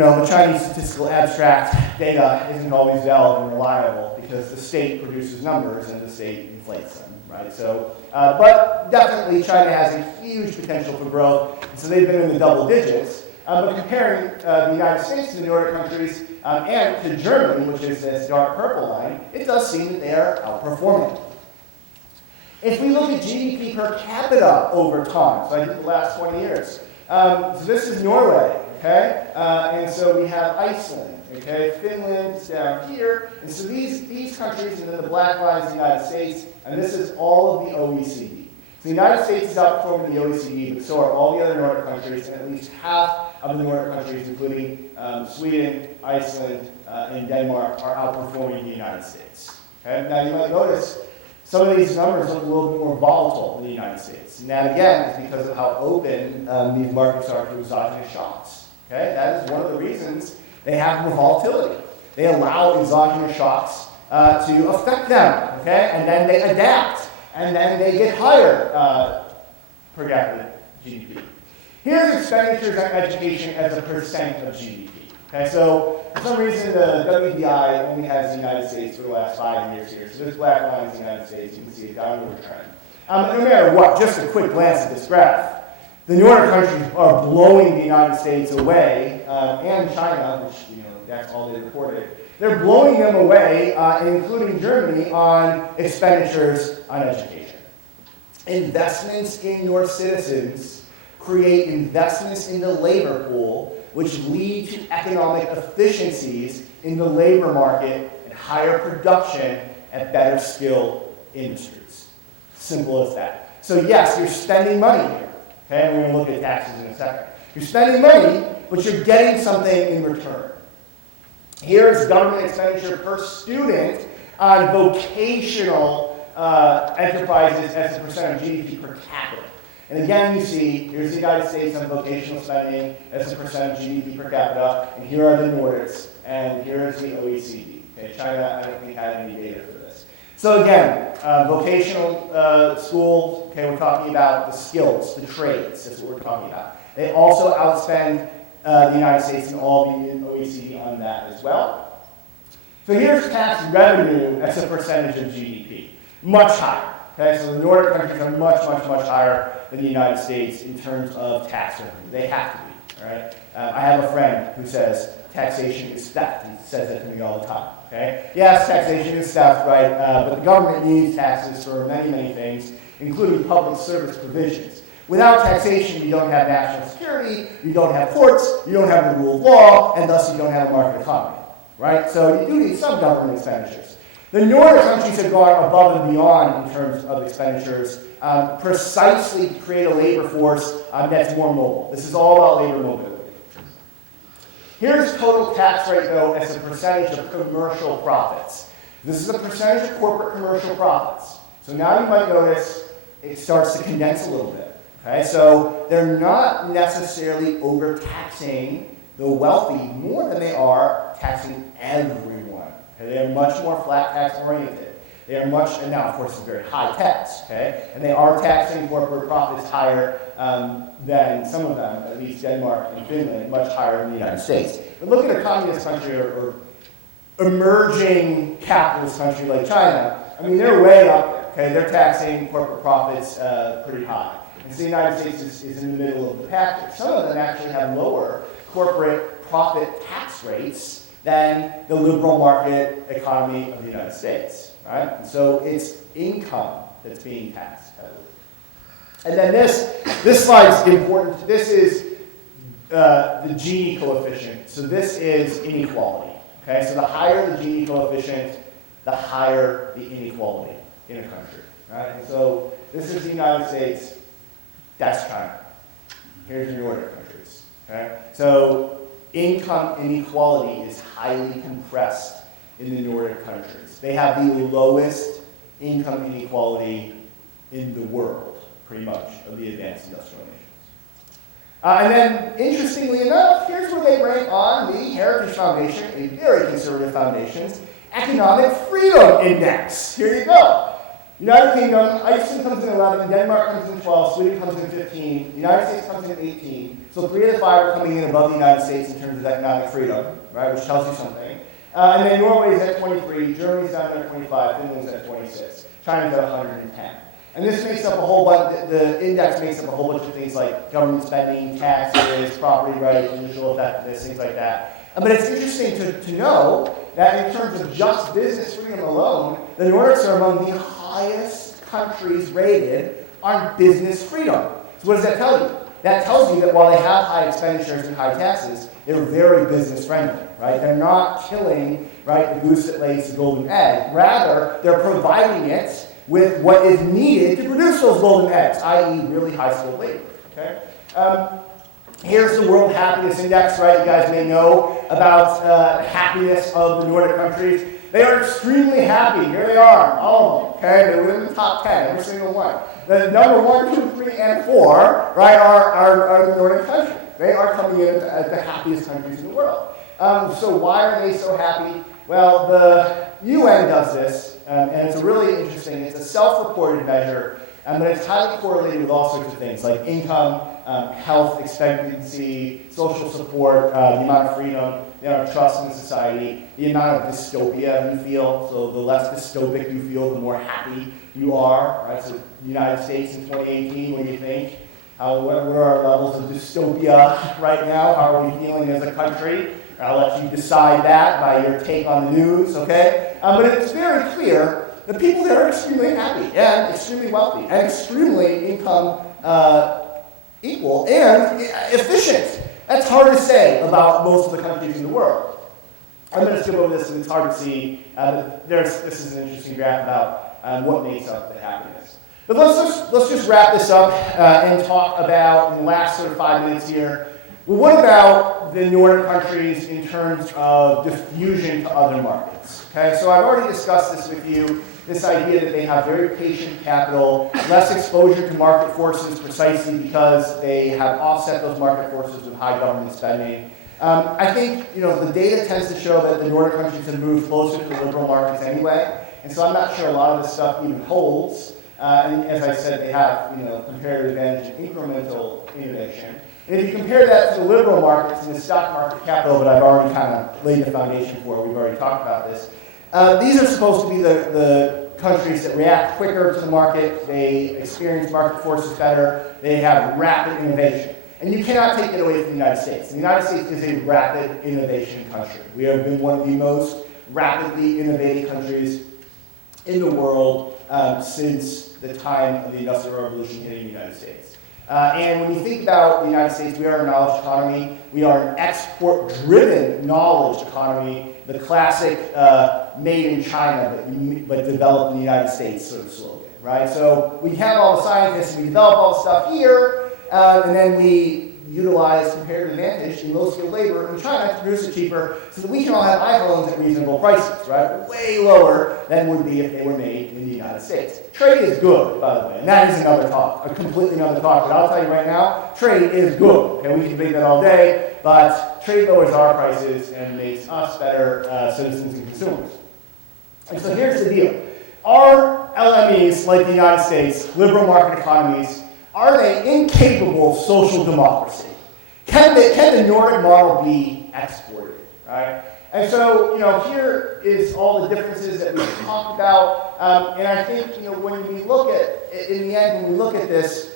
the Chinese statistical abstract data isn't always valid and reliable because the state produces numbers and the state inflates them, right? So, but definitely China has a huge potential for growth, and so they've been in the double digits. But comparing the United States to the Nordic countries and to Germany, which is this dark purple line, it does seem that they are outperforming. If we look at GDP per capita over time, so I did the last 20 years, so this is Norway, okay? And so we have Iceland, okay? Finland is down here. And so these countries, and then the black line is the United States, and this is all of the OECD. So the United States is outperforming the OECD, but so are all the other Nordic countries, and at least half of the Nordic countries, including Sweden, Iceland, and Denmark, are outperforming the United States. Okay? Now you might notice some of these numbers look a little bit more volatile in the United States. And that again is because of how open these markets are to exogenous shocks. Okay? That is one of the reasons they have more volatility. They allow exogenous shocks to affect them, okay? And then they adapt. And then they get higher per capita GDP. Here's expenditures on education as a percent of GDP. Okay, so for some reason the WDI only has the United States for the last 5 years here. So this black line is the United States. You can see a downward trend. No matter what, just a quick glance at this graph. The Nordic countries are blowing the United States away, and China, which that's all they reported. They're blowing them away, including Germany, on expenditures on education. Investments in your citizens create investments in the labor pool, which lead to economic efficiencies in the labor market and higher production at better skilled industries. Simple as that. So yes, you're spending money here. Okay, we're going to look at taxes in a second. You're spending money, but you're getting something in return. Here's government expenditure per student on vocational enterprises as a percent of GDP per capita. And again, you see, here's the United States on vocational spending as a percent of GDP per capita, and here are the Nordics, and here's the OECD. Okay, China, I don't think had any data for this. So again, vocational schools, okay, we're talking about the skills, the trades, that's what we're talking about. They also outspend the United States and all the OECD on that as well. So here's tax revenue as a percentage of GDP, much higher. Okay, so the Nordic countries are much, much, much higher than the United States in terms of tax revenue. They have to be, all right? I have a friend who says taxation is theft. He says that to me all the time, okay? Yes, taxation is theft, right? But the government needs taxes for many, many things, including public service provisions. Without taxation, you don't have national security, you don't have courts, you don't have the rule of law, and thus you don't have a market economy, right? So you do need some government expenditures. The Nordic countries have gone above and beyond in terms of expenditures, precisely to create a labor force that's more mobile. This is all about labor mobility. Here's total tax rate, though, as a percentage of commercial profits. This is a percentage of corporate commercial profits. So now you might notice it starts to condense a little bit. Okay, so they're not necessarily overtaxing the wealthy more than they are taxing everyone. Okay, they are much more flat tax oriented. They are much, and now of course it's very high tax, okay? And they are taxing corporate profits higher than some of them, at least Denmark and Finland, much higher than the United States. But look at a communist country or emerging capitalist country like China. I mean, they're way up there, okay? They're taxing corporate profits pretty high. And so the United States is in the middle of the pack here. Some of them actually have lower corporate profit tax rates than the liberal market economy of the United States, right? And so it's income that's being taxed heavily. And then this slide is important. This is the Gini coefficient. So this is inequality, okay? So the higher the Gini coefficient, the higher the inequality in a country, right? And so this is the United States. That's China. Here's your Nordic countries. Okay? So income inequality is highly compressed in the Nordic countries. They have the lowest income inequality in the world, pretty much, of the advanced industrial nations. And then, interestingly enough, here's where they rank on the Heritage Foundation, a very conservative foundation's Economic Freedom Index. Here you go. United Kingdom, Iceland comes in 11, Denmark comes in 12, Sweden comes in 15, the United States comes in 18. So 3 of the 5 are coming in above the United States in terms of economic freedom, right, which tells you something. And then Norway is at 23, Germany's down there at 25, Finland's at 26, China's at 110. And this makes up a whole bunch, the index makes up a whole bunch of things like government spending, taxes, property rights, judicial effectiveness, things like that. But it's interesting to know that in terms of just business freedom alone, the Nordics are among the highest countries rated on business freedom. So what does that tell you? That tells you that while they have high expenditures and high taxes, they're very business friendly, right? They're not killing, right, the goose that lays the golden egg. Rather, they're providing it with what is needed to produce those golden eggs, i.e. really high skilled labor, okay? Here's the World Happiness Index, right? You guys may know about happiness of the Nordic countries. They are extremely happy. Here they are, all of them, okay? They're within the top 10, every single one. The number 1, 2, 3, and 4, right, are the Nordic countries. They are coming in as the happiest countries in the world. So why are they so happy? Well, the UN does this, and it's really interesting. It's a self-reported measure, but it's highly correlated with all sorts of things like income, health expectancy, social support, the amount of freedom, the amount of trust in society, the amount of dystopia you feel. So the less dystopic you feel, the more happy you are, right? So the United States in 2018, what do you think? What are our levels of dystopia right now? How are we feeling as a country? I'll let you decide that by your take on the news, okay? But it's very clear the people there are extremely happy and extremely wealthy and extremely income equal and efficient. That's hard to say about most of the countries in the world. I'm going to skip over this, and it's hard to see. This is an interesting graph about what makes up the happiness. But let's just wrap this up and talk about, in the last sort of 5 minutes here, well, what about the Nordic countries in terms of diffusion to other markets? Okay, so I've already discussed this with you, this idea that they have very patient capital, less exposure to market forces precisely because they have offset those market forces with high government spending. I think the data tends to show that the Nordic countries have moved closer to the liberal markets anyway, and so I'm not sure a lot of this stuff even holds. And as I said, they have comparative advantage in incremental innovation. And if you compare that to the liberal markets and the stock market capital that I've already kind of laid the foundation for, we've already talked about this, these are supposed to be the countries that react quicker to the market, they experience market forces better, they have rapid innovation. And you cannot take it away from the United States. The United States is a rapid innovation country. We have been one of the most rapidly innovating countries in the world since the time of the Industrial Revolution hitting the United States. And when you think about the United States, we are a knowledge economy. We are an export-driven knowledge economy, the classic made in China but developed in the United States sort of slogan, right? So we have all the scientists, we develop all the stuff here, and then we utilize comparative advantage in low-skilled labor in China to produce it cheaper so that we can all have iPhones at reasonable prices, right? Way lower than would be if they were made in the United States. Trade is good, by the way, and that is another talk, a completely another talk, but I'll tell you right now, trade is good, okay? We can debate that all day, but trade lowers our prices and makes us better citizens and consumers. And so here's the deal. Are LMEs, like the United States, liberal market economies, are they incapable of social democracy? Can the Nordic model be exported, right? And so, here is all the differences that we've talked about. And I think, when we look at, in the end, when we look at this,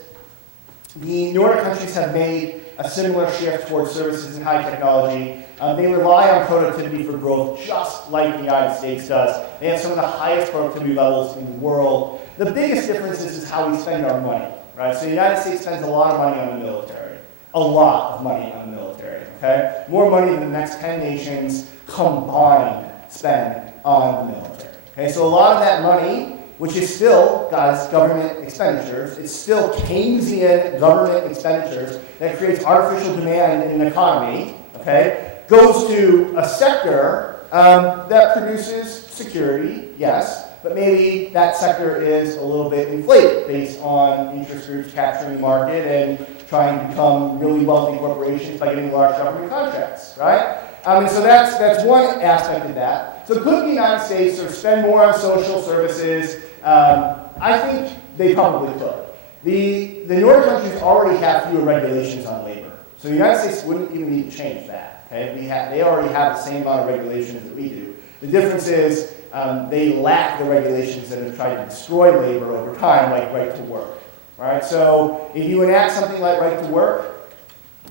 the Nordic countries have made a similar shift towards services and high technology. They rely on productivity for growth just like the United States does. They have some of the highest productivity levels in the world. The biggest difference is how we spend our money. Right? So the United States spends a lot of money on the military. A lot of money on the military, okay? More money than the next 10 nations combined spend on the military. Okay, so a lot of that money, which is still, guys, government expenditures, it's still Keynesian government expenditures that creates artificial demand in an economy, okay, goes to a sector that produces security, yes, but maybe that sector is a little bit inflated based on interest groups capturing the market and trying to become really wealthy corporations by getting large government contracts, right? And so that's one aspect of that. So could the United States sort of spend more on social services, I think they probably could. The Nordic countries already have fewer regulations on labor. So the United States wouldn't even need to change that. Okay? They already have the same amount of regulations that we do. The difference is they lack the regulations that have tried to destroy labor over time, like right to work. Right? So if you enact something like right to work,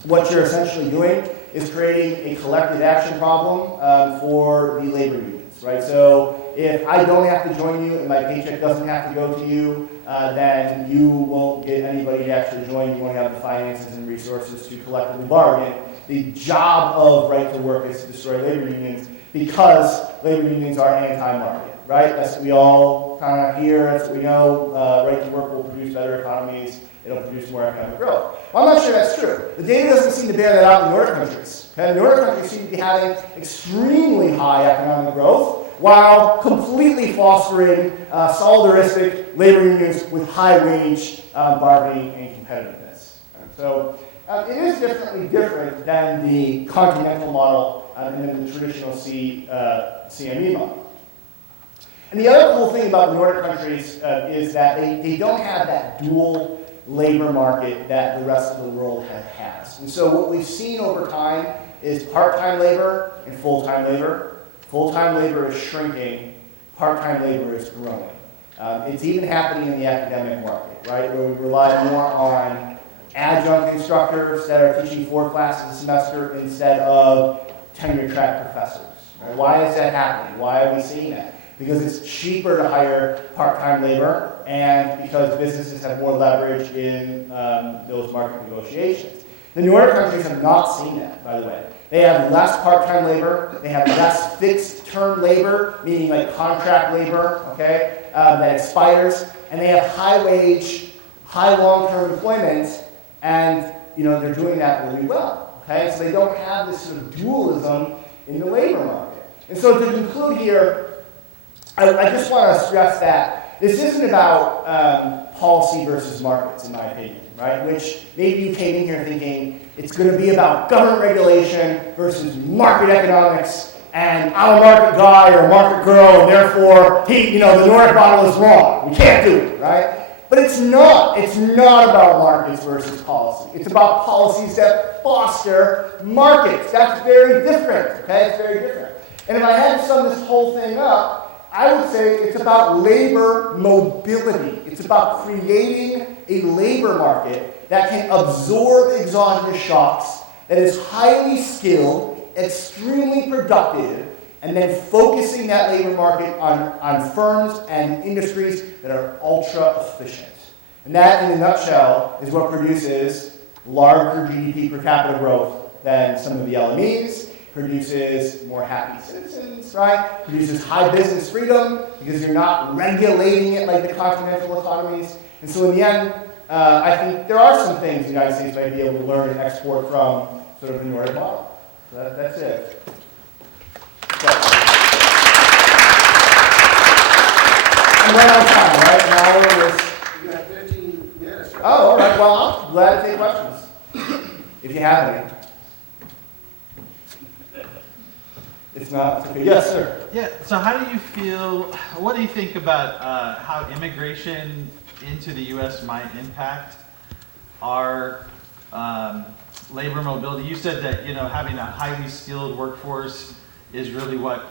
what you're essentially doing is creating a collective action problem for the labor unions. Right? So if I don't have to join you and my paycheck doesn't have to go to you, then you won't get anybody to actually join. You won't have the finances and resources to collectively bargain. The job of right to work is to destroy labor unions because labor unions are anti-market, right? That's what we all kind of hear. That's what we know. Right to work will produce better economies. It'll produce more economic growth. Well, I'm not sure that's true. The data doesn't seem to bear that out in the Nordic countries. Okay? The Nordic countries seem to be having extremely high economic growth while completely fostering solidaristic labor unions with high wage bargaining and competitiveness. So it is definitely different than the continental model and then the traditional CME model. And the other cool thing about the Nordic countries is that they don't have that dual labor market that the rest of the world has. And so what we've seen over time is part-time labor and full-time labor. Full-time labor is shrinking, part-time labor is growing. It's even happening in the academic market, right, where we rely more on adjunct instructors that are teaching 4 classes a semester instead of tenure-track professors. Right? Why is that happening? Why are we seeing that? Because it's cheaper to hire part-time labor and because businesses have more leverage in those market negotiations. The Nordic countries have not seen that, by the way. They have less part-time labor, they have less fixed-term labor, meaning like contract labor, okay, that expires, and they have high-wage, high long-term employment, and they're doing that really well, okay? So they don't have this sort of dualism in the labor market. And so to conclude here, I just want to stress that this isn't about policy versus markets, in my opinion, right? Which maybe you came in here thinking it's going to be about government regulation versus market economics, and I'm a market guy or a market girl, and therefore the Nordic model is wrong. We can't do it, right? But it's not. It's not about markets versus policy. It's about policies that foster markets. That's very different, okay? It's very different. And if I had to sum this whole thing up, I would say it's about labor mobility. It's about creating a labor market that can absorb exogenous shocks, that is highly skilled, extremely productive, and then focusing that labor market on firms and industries that are ultra efficient. And that, in a nutshell, is what produces larger GDP per capita growth than some of the LMEs, produces more happy citizens, right? Produces high business freedom because you're not regulating it like the continental economies. And so in the end, I think there are some things the United States might be able to learn and export from sort of the Nordic model. So that's it. I'm right on time, right? An hour is... You got 15 minutes. Right? Oh, all right. Well, I'm glad to take questions, if you have any. If not, it's okay. Yes, sir. Yeah, so how do you feel, what do you think about how immigration into the U.S. might impact our labor mobility? You said that, having a highly skilled workforce is really what,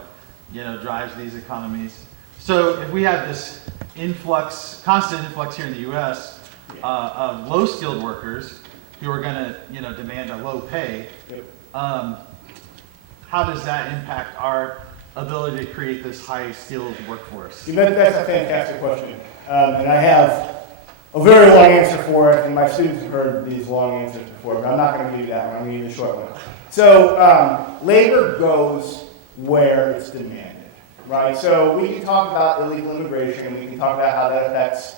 drives these economies. So if we have this influx, constant influx here in the U.S. Of low-skilled workers who are going to, demand a low pay, how does that impact our ability to create this high-skilled workforce? That's a fantastic question. And I have a very long answer for it, and my students have heard these long answers before, but I'm not going to give you that one. I'm going to give you the short one. So labor goes where it's demanded, right? So we can talk about illegal immigration, and we can talk about how that affects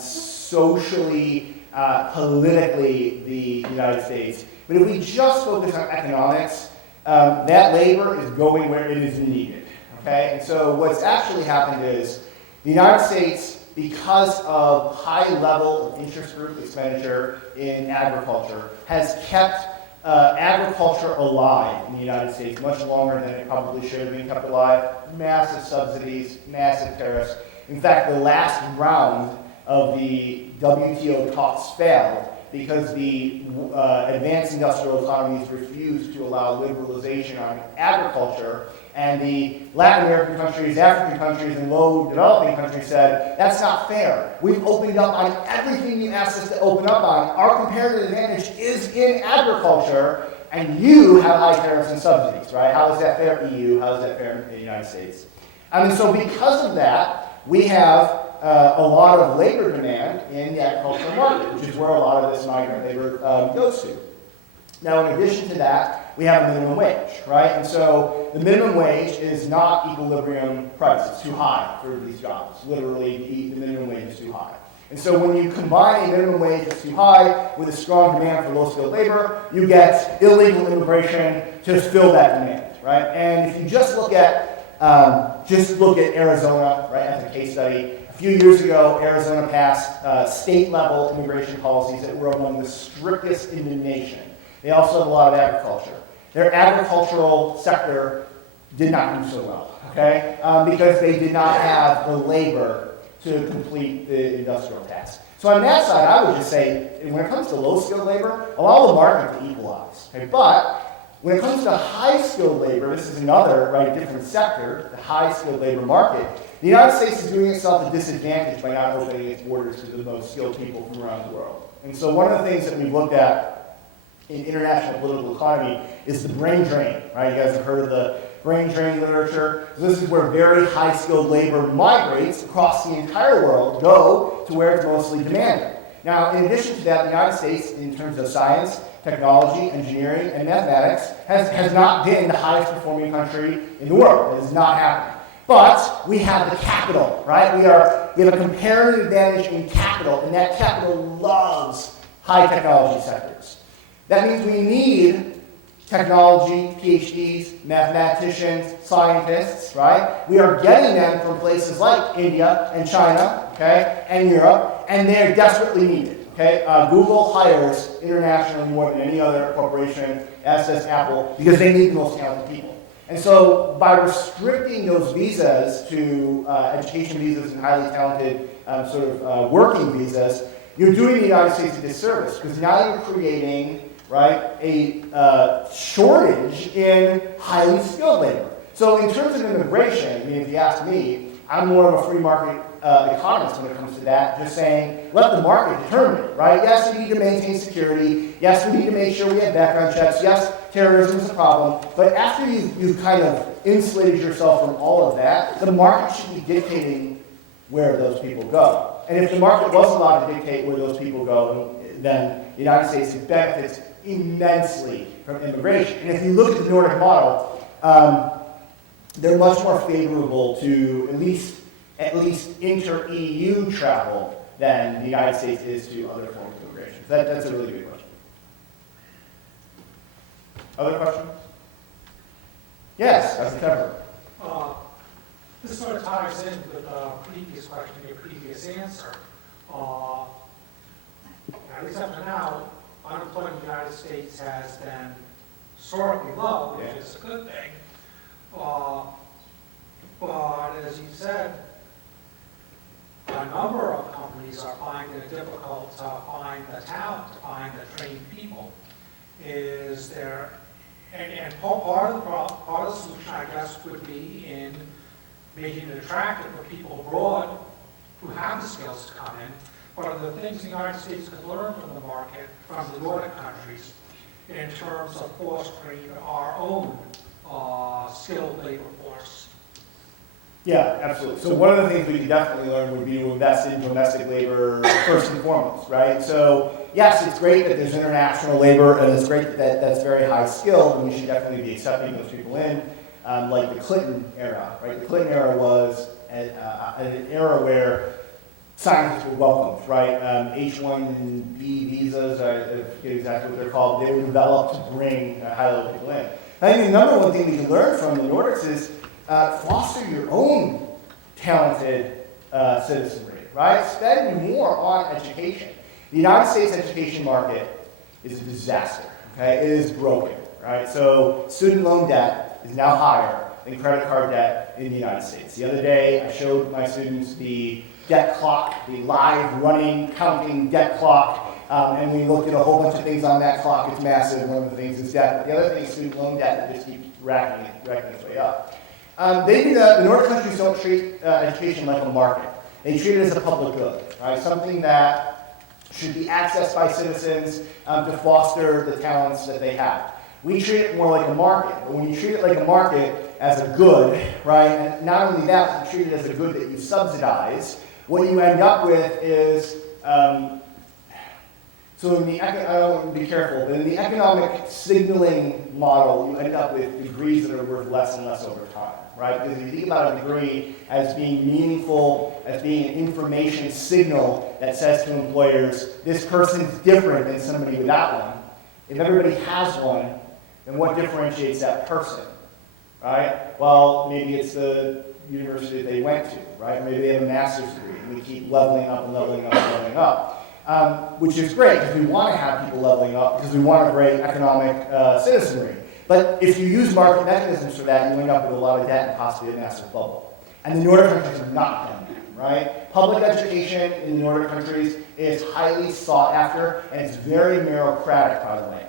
socially, politically the United States. But if we just focus on economics, that labor is going where it is needed, okay? And so what's actually happened is the United States, because of high level of interest group expenditure in agriculture, has kept agriculture alive in the United States much longer than it probably should have been kept alive. Massive subsidies, massive tariffs. In fact, the last round of the WTO talks failed because the advanced industrial economies refused to allow liberalization on agriculture, and the Latin American countries, African countries, and low developing countries said, that's not fair. We've opened up on everything you asked us to open up on. Our comparative advantage is in agriculture, and you have high tariffs and subsidies, right? How is that fair, EU? How is that fair in the United States? And so because of that, we have a lot of labor demand in the agricultural market, which is where a lot of this migrant labor goes to. Now, in addition to that, we have a minimum wage, right? And so the minimum wage is not equilibrium price. It's too high for these jobs. Literally, the minimum wage is too high. And so when you combine a minimum wage that's too high with a strong demand for low-skilled labor, you get illegal immigration to fill that demand, right? And if you just look at Arizona, right, as a case study. A few years ago, Arizona passed state-level immigration policies that were among the strictest in the nation. They also have a lot of agriculture. Their agricultural sector did not do so well, okay, because they did not have the labor to complete the industrial task. So on that side, I would just say, when it comes to low-skilled labor, allow the market to equalize, okay? But when it comes to high-skilled labor, this is another, right, different sector, the high-skilled labor market. The United States is doing itself a disadvantage by not opening its borders to the most skilled people from around the world. And so one of the things that we've looked at in international political economy is the brain drain, right? You guys have heard of the brain drain literature. So this is where very high-skilled labor migrates across the entire world, go to where it's mostly demanded. Now, in addition to that, the United States, in terms of science, technology, engineering, and mathematics, has not been the highest performing country in the world. It has not happened. But we have the capital, right? We have a comparative advantage in capital, and that capital loves high technology sectors. That means we need technology, PhDs, mathematicians, scientists, right? We are getting them from places like India and China, okay, and Europe, and they're desperately needed. Okay, Google hires internationally more than any other corporation, as does Apple, because they need the most talented people. And so by restricting those visas to education visas and highly talented working visas, you're doing the United States a disservice, because now you're creating, right, a shortage in highly skilled labor. So in terms of immigration, I mean, if you ask me, I'm more of a free market economist when it comes to that, just saying, let the market determine it, right? Yes, we need to maintain security. Yes, we need to make sure we have background checks. Yes, terrorism is a problem. But after you've kind of insulated yourself from all of that, the market should be dictating where those people go. And if the market was allowed to dictate where those people go, then the United States benefits immensely from immigration. And if you look at the Nordic model, they're much more favorable to at least inter-EU travel than the United States is to other forms of immigration. So that's a really good question. Other questions? Yes, Dr. Tepper. This sort of ties in with the previous question, your previous answer. At least up to now, unemployment in the United States has been historically low, which is a good thing. But as you said, a number of companies are finding it difficult to find the talent, to find the trained people. Is there, and part of the solution, I guess, would be in making it attractive for people abroad who have the skills to come in. But are the things the United States could learn from the market, from the Nordic countries, in terms of fostering our own skilled labor force? Yeah, absolutely. So one of the things we could definitely learn would be to invest in domestic labor first and foremost, right? So yes, it's great that there's international labor, and it's great that that's very high skilled, and we should definitely be accepting those people in, like the Clinton era, right? The Clinton era was an era where scientists were welcomed, right? H-1B visas, I forget exactly what they're called, they were developed to bring high-level people in. I think the number one thing we can learn from the Nordics is foster your own talented citizenry, right? Spend more on education. The United States education market is a disaster, okay? It is broken, right? So student loan debt is now higher than credit card debt in the United States. The other day, I showed my students the debt clock, the live running, counting debt clock, and we looked at a whole bunch of things on that clock. It's massive. One of the things is debt. But the other thing is student loan debt that just keeps racking its way up. The Nordic countries don't treat education like a market. They treat it as a public good, right? Something that should be accessed by citizens to foster the talents that they have. We treat it more like a market, but when you treat it like a market as a good, right, and not only that, but you treat it as a good that you subsidize, what you end up with is, so in the, I want to be careful, but in the economic signaling model, you end up with degrees that are worth less and less over time, right? Because if you think about a degree as being meaningful, as being an information signal that says to employers, this person's different than somebody without one. If everybody has one, then what differentiates that person, right? Well, maybe it's the university that they went to, right? Maybe they have a master's degree, and we keep leveling up and leveling up and leveling up, which is great, because we want to have people leveling up, because we want a great economic citizenry. But if you use market mechanisms for that, you end up with a lot of debt and possibly a massive bubble. And the Nordic countries are not done that, right? Public education in the Nordic countries is highly sought after, and it's very meritocratic, by the way.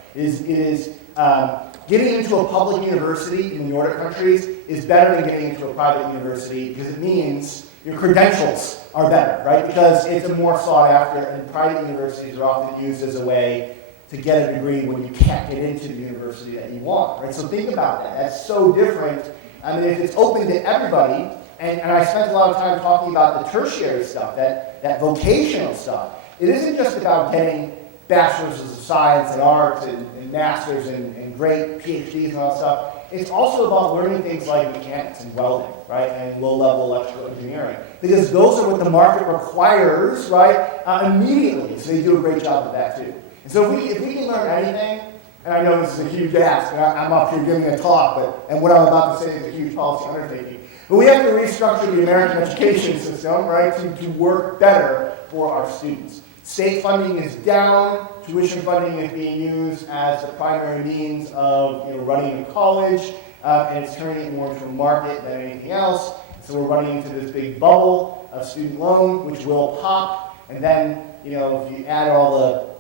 Getting into a public university in the Nordic countries is better than getting into a private university, because it means your credentials are better, right? Because it's a more sought after, and private universities are often used as a way to get a degree when you can't get into the university that you want, right? So think about that. That's so different. I mean, if it's open to everybody, and I spent a lot of time talking about the tertiary stuff, that vocational stuff. It isn't just about getting bachelors of science and arts and masters and great PhDs and all that stuff. It's also about learning things like mechanics and welding, right, and low-level electrical engineering, because those are what the market requires, right, immediately. So they do a great job of that too. And so if we can learn anything, and I know this is a huge ask, and I'm up here giving a talk, and what I'm about to say is a huge policy undertaking, but we have to restructure the American education system, right, to work better for our students. State funding is down, tuition funding is being used as the primary means of running a college, and it's turning it more into a market than anything else. So we're running into this big bubble of student loan, which will pop, and then if you add all the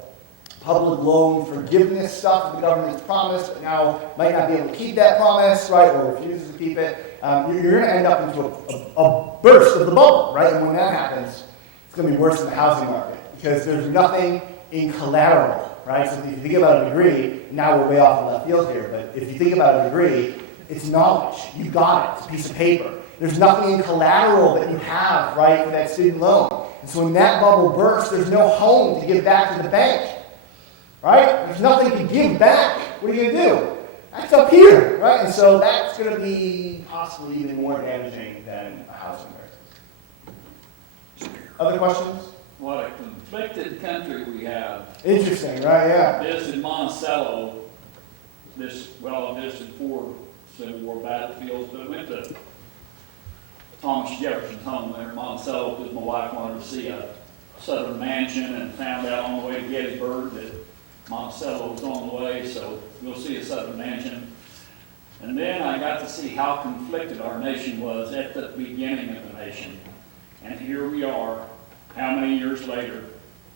public loan forgiveness stuff that the government's promised, but now might not be able to keep that promise, right, or refuses to keep it, you're going to end up into a burst of the bubble, right? And when that happens, it's going to be worse than the housing market, because there's nothing in collateral, right? So if you think about a degree, now we're way off the left field here, but if you think about a degree, it's knowledge. You got it. It's a piece of paper. There's nothing in collateral that you have, right, for that student loan. And so when that bubble bursts, there's no home to give back to the bank, right? There's nothing to give back. What are you going to do? That's up here, right? And so that's going to be possibly even more damaging than a housing crisis. Other questions? What a conflicted country we have. Interesting, right? Yeah. This in Monticello, I visited 4 Civil War battlefields, but I went to Thomas Jefferson's home there in Monticello because my wife wanted to see a Southern mansion, and found out on the way to Gettysburg that Monticello was on the way, so we'll see a Southern mansion. And then I got to see how conflicted our nation was at the beginning of the nation. And here we are, how many years later,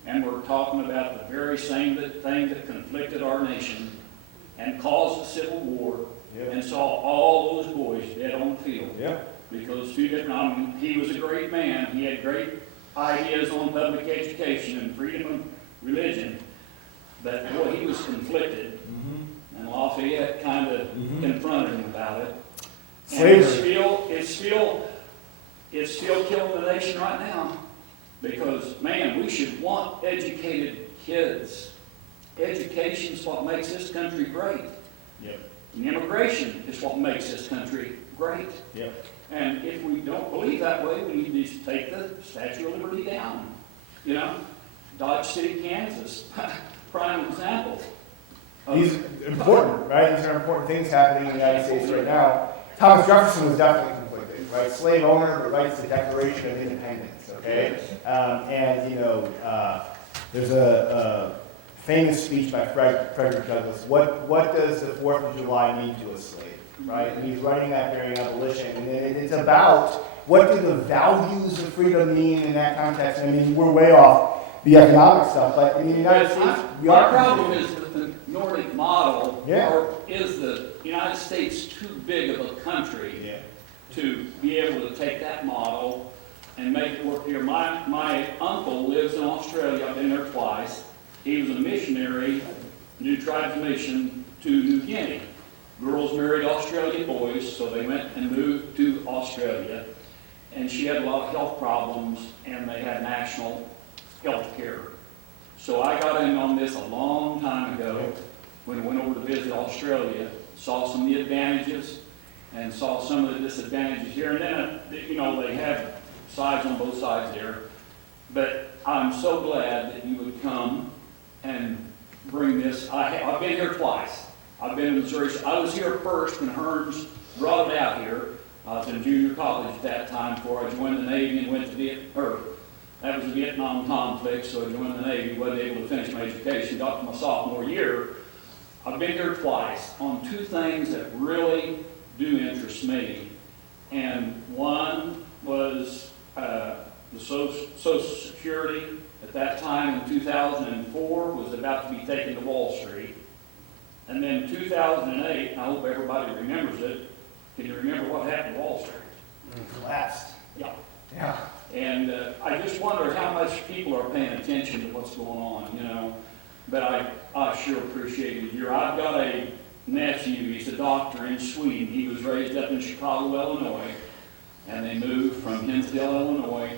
and we're talking about the very same thing that conflicted our nation and caused the Civil War, and saw all those boys dead on the field. Because he was a great man. He had great ideas on public education and freedom of religion, but boy, he was conflicted, and Lafayette kind of confronted him about it. And it's still killing the nation right now. Because, man, we should want educated kids. Education is what makes this country great. And immigration is what makes this country great. And if we don't believe that way, we need to take the Statue of Liberty down. Dodge City, Kansas, prime example. These are important, right? These are important things happening in the United States right now. Thomas Jefferson was definitely conflicted, right? Slave owner, but writes the Declaration of Independence, okay? There's a famous speech by Frederick Douglass. What does the 4th of July mean to a slave? right? And he's writing that during abolition, and it's about what do the values of freedom mean in that context. I mean, we're way off the economic stuff, but in the United States, we My are. problem is with the Nordic model, Yeah. or is the United States too big of a country to be able to take that model and make it work here? My uncle lives in Australia. I've been there twice. He was a missionary, New Tribes Mission, to New Guinea. Girls married Australian boys, so they went and moved to Australia. And she had a lot of health problems, and they had national health care. So I got in on this a long time ago when I went over to visit Australia, saw some of the advantages and saw some of the disadvantages here. And then, they have sides on both sides there. But I'm so glad that you would come and bring this. I've been here twice. I've been in Missouri. I was here first when Hearns brought it out here. I was in junior college at that time before I joined the Navy and went to that was the Vietnam conflict, so I joined the Navy, wasn't able to finish my education, got to my sophomore year. I've been here twice on two things that really do interest me. And one was the Social Security at that time in 2004 was about to be taken to Wall Street. And then 2008, and I hope everybody remembers it, can you remember what happened to Wall Street? Collapsed. Yeah. Yeah. And I just wonder how much people are paying attention to what's going on, But I sure appreciate it here. I've got a nephew, he's a doctor in Sweden. He was raised up in Chicago, Illinois, and they moved from Hinsdale, Illinois,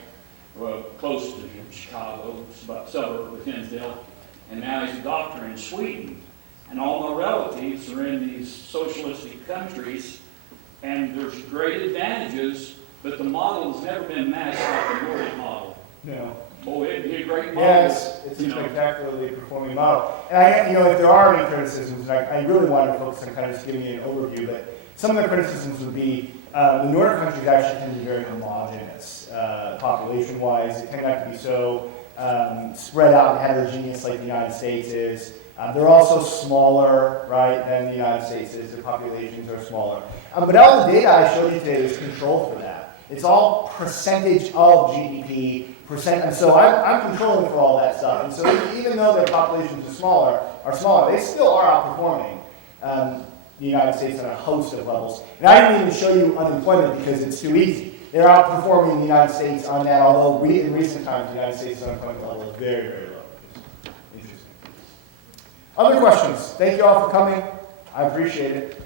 well, close to Chicago, it's about a suburb of Hinsdale, and now he's a doctor in Sweden. And all my relatives are in these socialistic countries, and there's great advantages, but the model has never been matched like the Nordic model. No. Boy, it'd be a great model. Yes, it's a spectacularly performing model. And if there are any criticisms, I really want to focus on kind of just giving you an overview, but some of the criticisms would be the Nordic countries actually tend to be very homogenous population-wise. They tend not to be so spread out and heterogeneous like the United States is. They're also smaller, right, than the United States is. Their populations are smaller. But all the data I showed you today is controlled for that. It's all percentage of GDP, and so I'm controlling for all that stuff. And so even though their populations are smaller, they still are outperforming the United States on a host of levels. And I didn't even show you unemployment because it's too easy. They're outperforming the United States on that, although in recent times the United States' unemployment level is very, very low. Interesting. Other questions? Thank you all for coming. I appreciate it.